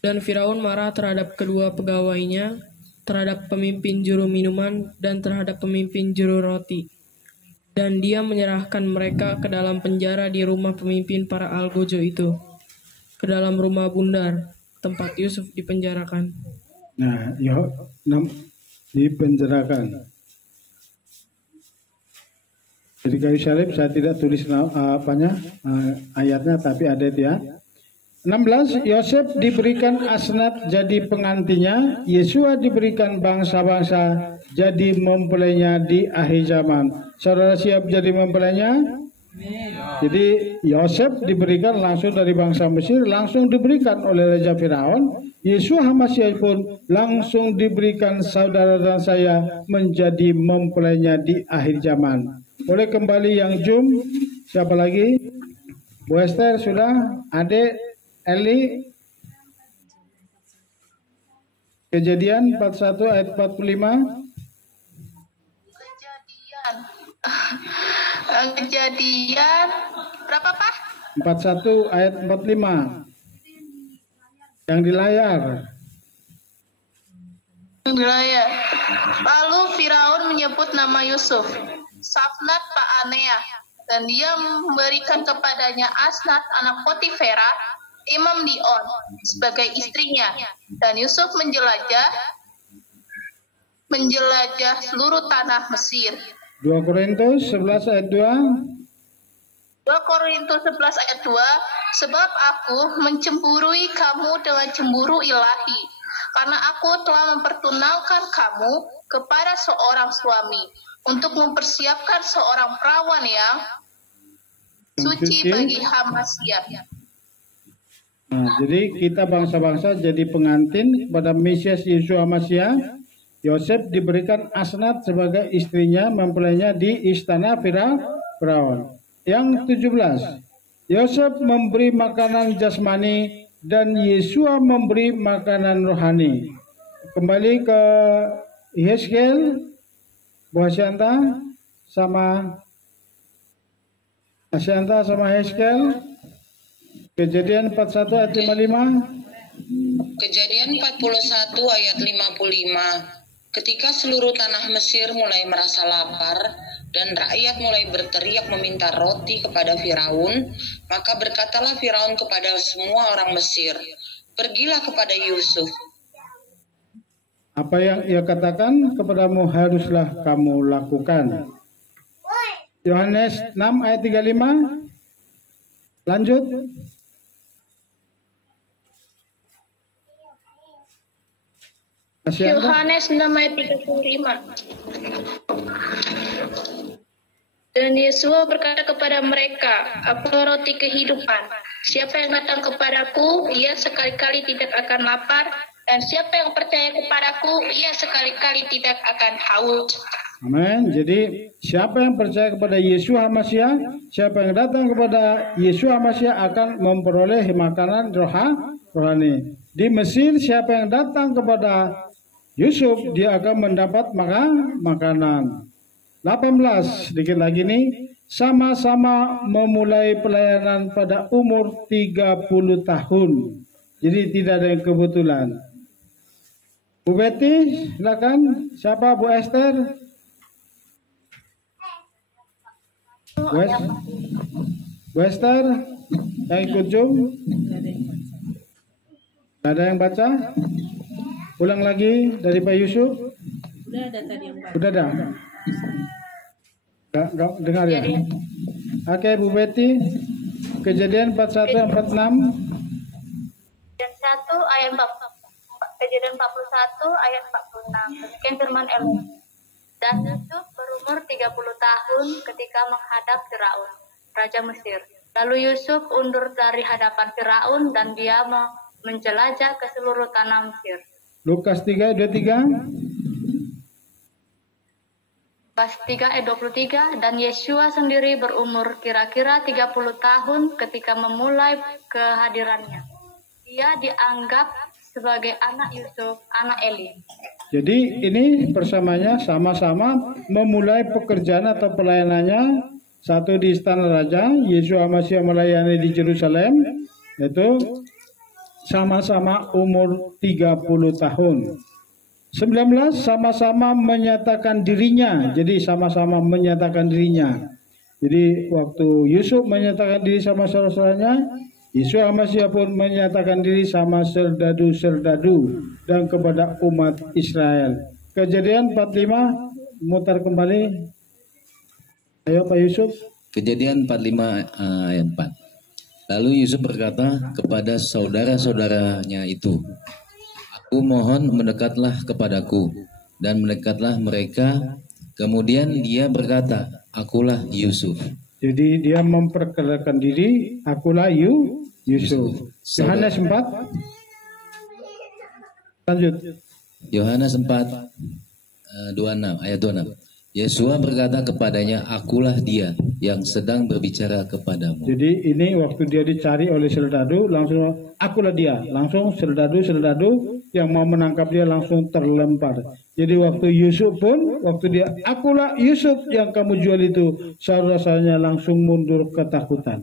Dan Firaun marah terhadap kedua pegawainya, terhadap pemimpin juru minuman dan terhadap pemimpin juru roti. Dan dia menyerahkan mereka ke dalam penjara di rumah pemimpin para algojo itu, ke dalam rumah bundar, tempat Yusuf dipenjarakan. Nah, dipenjarakan. Jadi kayu salib saya tidak tulis ayatnya, tapi ada itu ya. 16, Yosef diberikan asnat jadi pengantinnya, Yesua diberikan bangsa-bangsa jadi mempelainya di akhir zaman. Saudara siap jadi mempelainya? Jadi Yosef diberikan langsung dari bangsa Mesir, langsung diberikan oleh Raja Firaun. Yesus HaMashiach pun langsung diberikan saudara dan saya menjadi mempelainya di akhir zaman. Boleh kembali yang Zoom? Siapa lagi? Bu Esther sudah? Adik? Eli? Kejadian 41 ayat 45. Kejadian berapa Pak? 41 ayat 45. Yang di layar. Lalu Firaun menyebut nama Yusuf Safnat Pa'anea, dan dia memberikan kepadanya Asnat anak Potifera, imam di On, sebagai istrinya. Dan Yusuf menjelajah seluruh tanah Mesir. 2 Korintus 11 ayat 2. 2 Korintus 11 ayat 2. Sebab aku mencemburui kamu dengan cemburu ilahi, karena aku telah mempertunangkan kamu kepada seorang suami, untuk mempersiapkan seorang perawan yang suci bagi HaMashiach. Nah, jadi kita bangsa-bangsa jadi pengantin kepada Mesias Yesus HaMashiach. Yosef diberikan asnat sebagai istrinya, mempelainya di istana Firaun. Yang 17, Yosef memberi makanan jasmani dan Yesua memberi makanan rohani. Kembali ke Yeskel, Bu Asyanta sama Yeskel. Kejadian 41 ayat 55. Kejadian 41 ayat 55. Ketika seluruh tanah Mesir mulai merasa lapar dan rakyat mulai berteriak meminta roti kepada Firaun, maka berkatalah Firaun kepada semua orang Mesir, "Pergilah kepada Yusuf." Apa yang ia katakan kepadamu haruslah kamu lakukan. Yohanes 6 ayat 35. Lanjut. Yohanes 6 ayat 35. Dan Yesua berkata kepada mereka, "Akulah roti kehidupan. Siapa yang datang kepadaku, ia sekali-kali tidak akan lapar, dan siapa yang percaya kepadaku, ia sekali-kali tidak akan haus." Amin. Jadi siapa yang percaya kepada Yesus HaMasyiah, siapa yang datang kepada Yesus HaMasyiah akan memperoleh makanan rohani. Di Mesir siapa yang datang kepada Yusuf, dia akan mendapat makanan. 18, sedikit lagi nih, sama-sama memulai pelayanan pada umur 30 tahun. Jadi tidak ada yang kebetulan. Bu Betty, silakan. Siapa Bu Esther? Bu Esther yang ikut Zoom? Ada yang baca? Ulang lagi dari Pak Yusuf? Sudah ada tadi yang baca. Sudah ada? Enggak dengar ya? Oke, Bu Betty. Kejadian 41-46. Dan 1 ayat 40. Kejadian 41 ayat 46. Demikian firman Allah. Dan Yusuf berumur 30 tahun ketika menghadap Firaun, Raja Mesir. Lalu Yusuf undur dari hadapan Firaun dan dia menjelajah ke seluruh tanah Mesir. Lukas 3:23. Lukas 3 ayat 23. Dan Yesua sendiri berumur kira-kira 30 tahun ketika memulai kehadirannya. Dia dianggap sebagai anak Yusuf, anak Eli. Jadi ini bersamanya sama-sama memulai pekerjaan atau pelayanannya. Satu di istana raja, Yesus HaMasyiah melayani di Yerusalem, itu sama-sama umur 30 tahun. 19 sama-sama menyatakan dirinya. Jadi sama-sama menyatakan dirinya. Jadi waktu Yusuf menyatakan diri sama saudara-saudaranya, Yesus HaMasyiah pun menyatakan diri sama serdadu-serdadu dan kepada umat Israel. Kejadian 45 mutar kembali. Ayo Pak Yusuf. Kejadian 45 ayat 4. Lalu Yusuf berkata kepada saudara-saudaranya itu, "Aku mohon mendekatlah kepadaku." Dan mendekatlah mereka. Kemudian dia berkata, "Akulah Yusuf." Jadi dia memperkenalkan diri, "Akulah Yusuf." Yohanes 4. Lanjut. Yohanes 4 26 ayat 26. Yesua berkata kepadanya, "Akulah dia yang sedang berbicara kepadamu." Jadi ini waktu dia dicari oleh serdadu, langsung akulah dia. Langsung serdadu yang mau menangkap dia langsung terlempar. Jadi waktu Yusuf pun, waktu dia akulah Yusuf yang kamu jual itu, saudara-saudaranya langsung mundur ketakutan.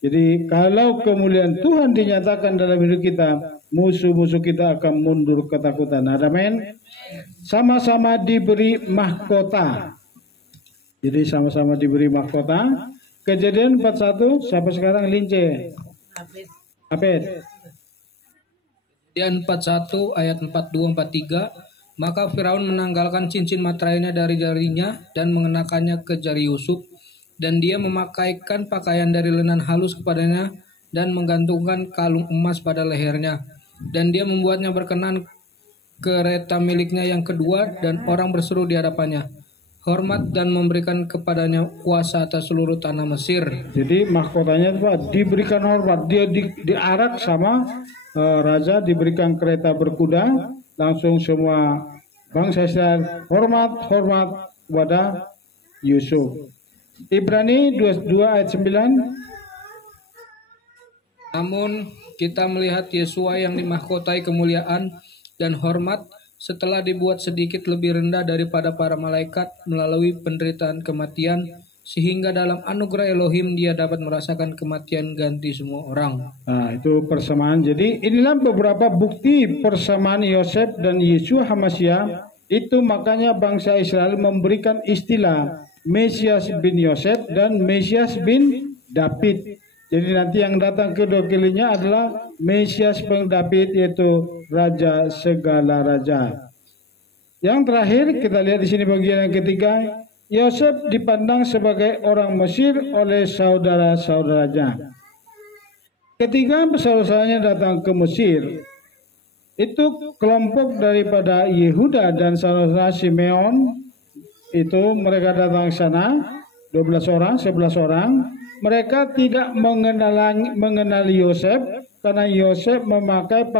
Jadi kalau kemuliaan Tuhan dinyatakan dalam hidup kita, musuh-musuh kita akan mundur ketakutan. Amin. Sama-sama diberi mahkota. Jadi sama-sama diberi mahkota. Kejadian 41 sampai sekarang Lince. Apet. Kejadian 41 ayat 42-43. Maka Firaun menanggalkan cincin materainya dari jarinya dan mengenakannya ke jari Yusuf. Dan dia memakaikan pakaian dari lenan halus kepadanya dan menggantungkan kalung emas pada lehernya. Dan dia membuatnya berkenan kereta miliknya yang kedua dan orang berseru di hadapannya, hormat dan memberikan kepadanya kuasa atas seluruh tanah Mesir. Jadi mahkotanya Pak diberikan hormat, dia diarak sama raja, diberikan kereta berkuda, langsung semua bangsa Israel hormat kepada Yusuf. Ibrani 22 ayat 9. Namun kita melihat Yesua yang dimahkotai kemuliaan dan hormat setelah dibuat sedikit lebih rendah daripada para malaikat melalui penderitaan kematian, sehingga dalam anugerah Elohim dia dapat merasakan kematian ganti semua orang. Nah, itu persamaan. Jadi inilah beberapa bukti persamaan Yosef dan Yesus HaMasyiah. Itu makanya bangsa Israel memberikan istilah Mesias bin Yosef dan Mesias bin David. Jadi nanti yang datang kedua kalinya adalah Mesias bin David, yaitu Raja segala raja. Yang terakhir kita lihat di sini bagian yang ketiga, Yosef dipandang sebagai orang Mesir oleh saudara-saudaranya. Ketika saudara-saudaranya datang ke Mesir, itu kelompok daripada Yehuda dan saudara Simeon, itu mereka datang ke sana. 11 orang, mereka tidak mengenali Yosef karena Yosef memakai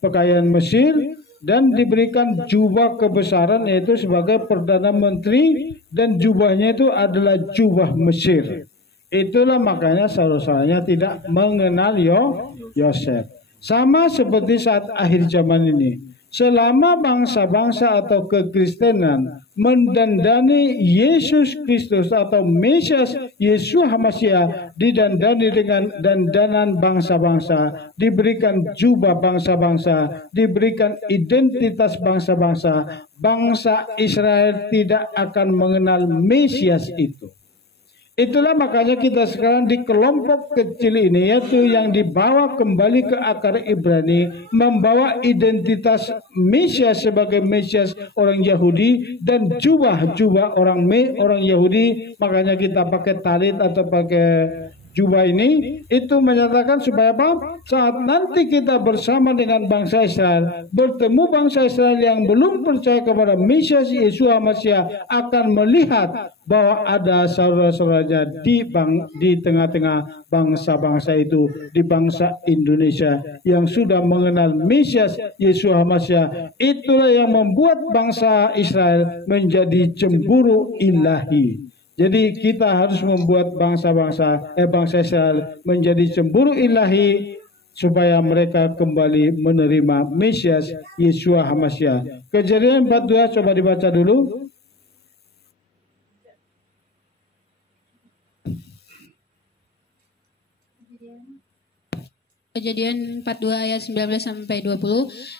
pakaian Mesir dan diberikan jubah kebesaran yaitu sebagai Perdana Menteri, dan jubahnya itu adalah jubah Mesir. Itulah makanya saudara-saudaranya tidak mengenal Yosef. Sama seperti saat akhir zaman ini. Selama bangsa-bangsa atau kekristenan mendandani Yesus Kristus atau Mesias Yeshua HaMashiach, didandani dengan dandanan bangsa-bangsa, diberikan jubah bangsa-bangsa, diberikan identitas bangsa-bangsa, bangsa Israel tidak akan mengenal Mesias itu. Itulah makanya kita sekarang di kelompok kecil ini, yaitu yang dibawa kembali ke akar Ibrani, membawa identitas Mesias sebagai Mesias orang Yahudi dan jubah orang Yahudi. Makanya kita pakai talit atau pakai jubah ini, itu menyatakan supaya apa? Saat nanti kita bersama dengan bangsa Israel, bertemu bangsa Israel yang belum percaya kepada Mesias Yeshua HaMashiach, akan melihat bahwa ada saudara-saudaranya di tengah-tengah bangsa-bangsa itu, di bangsa Indonesia yang sudah mengenal Mesias Yeshua HaMashiach. Itulah yang membuat bangsa Israel menjadi cemburu ilahi. Jadi kita harus membuat bangsa Israel menjadi cemburu ilahi supaya mereka kembali menerima Mesias Yeshua HaMashiach. Kejadian 42 coba dibaca dulu. Kejadian 42 ayat 19 sampai 20.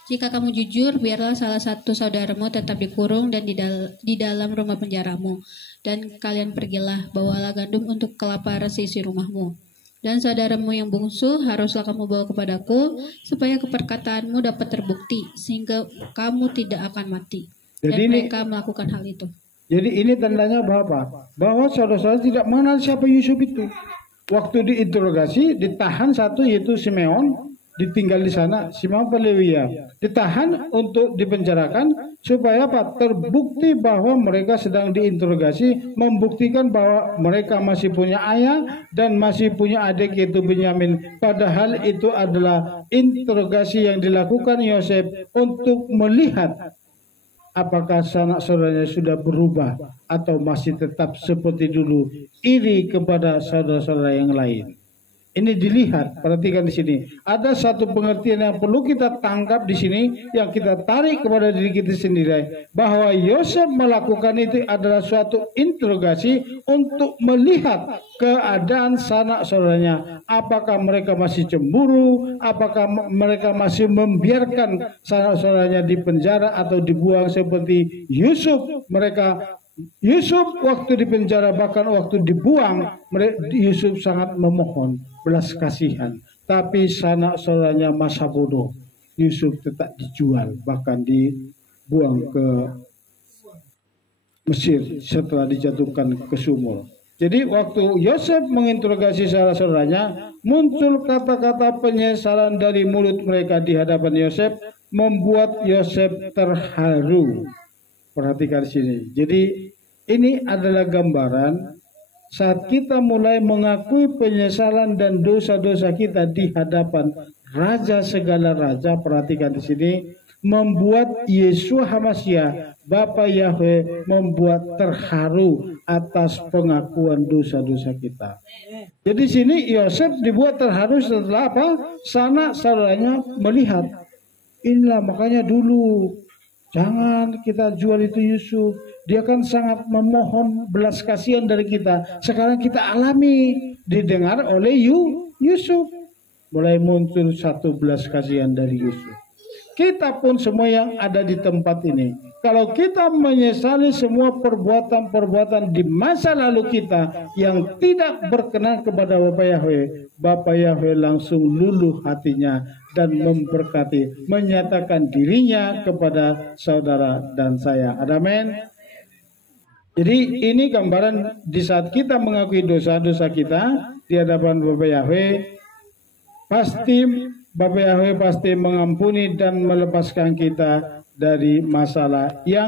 Jika kamu jujur, biarlah salah satu saudaramu tetap dikurung dan di dalam rumah penjaramu. Dan kalian pergilah, bawalah gandum untuk kelaparan seisi rumahmu. Dan saudaramu yang bungsu haruslah kamu bawa kepadaku, supaya keperkataanmu dapat terbukti, sehingga kamu tidak akan mati. Dan mereka melakukan hal itu. Jadi ini tandanya bahwa saudara-saudara tidak mengenal siapa Yusuf itu. Waktu diinterogasi, ditahan satu yaitu Simeon, ditinggal di sana, Simeon Pelewia, ditahan untuk dipenjarakan supaya apa? Terbukti bahwa mereka sedang diinterogasi, membuktikan bahwa mereka masih punya ayah dan masih punya adik yaitu Benyamin. Padahal itu adalah interogasi yang dilakukan Yosef untuk melihat apakah sanak saudaranya sudah berubah atau masih tetap seperti dulu, iri kepada saudara-saudara yang lain. Ini dilihat, perhatikan di sini. Ada satu pengertian yang perlu kita tangkap di sini, yang kita tarik kepada diri kita sendiri, bahwa Yosef melakukan itu adalah suatu interogasi untuk melihat keadaan sanak saudaranya. Apakah mereka masih cemburu? Apakah mereka masih membiarkan sanak saudaranya di penjara atau dibuang seperti Yusuf? Yusuf waktu di penjara, bahkan waktu dibuang, Yusuf sangat memohon belas kasihan. Tapi sanak saudaranya masa bodoh, Yusuf tetap dijual, bahkan dibuang ke Mesir setelah dijatuhkan ke sumur. Jadi waktu Yosef menginterogasi saudara-saudaranya, muncul kata-kata penyesalan dari mulut mereka di hadapan Yosef, membuat Yosef terharu. Perhatikan sini. Jadi ini adalah gambaran saat kita mulai mengakui penyesalan dan dosa-dosa kita di hadapan Raja segala raja. Perhatikan di sini, membuat Yeshua HaMashiach, Bapa Yahweh, membuat terharu atas pengakuan dosa-dosa kita. Jadi sini Yosef dibuat terharu setelah apa? Sanak saudaranya melihat. Inilah makanya dulu jangan kita jual itu Yusuf. Dia kan sangat memohon belas kasihan dari kita. Sekarang kita alami, didengar oleh Yusuf. Mulai muncul satu belas kasihan dari Yusuf. Kita pun semua yang ada di tempat ini, kalau kita menyesali semua perbuatan-perbuatan di masa lalu kita yang tidak berkenan kepada Bapa Yahweh langsung luluh hatinya dan memberkati, menyatakan dirinya kepada saudara dan saya. Amin. Jadi ini gambaran di saat kita mengakui dosa-dosa kita di hadapan Bapa Yahweh, Bapa Yahweh pasti mengampuni dan melepaskan kita dari masalah yang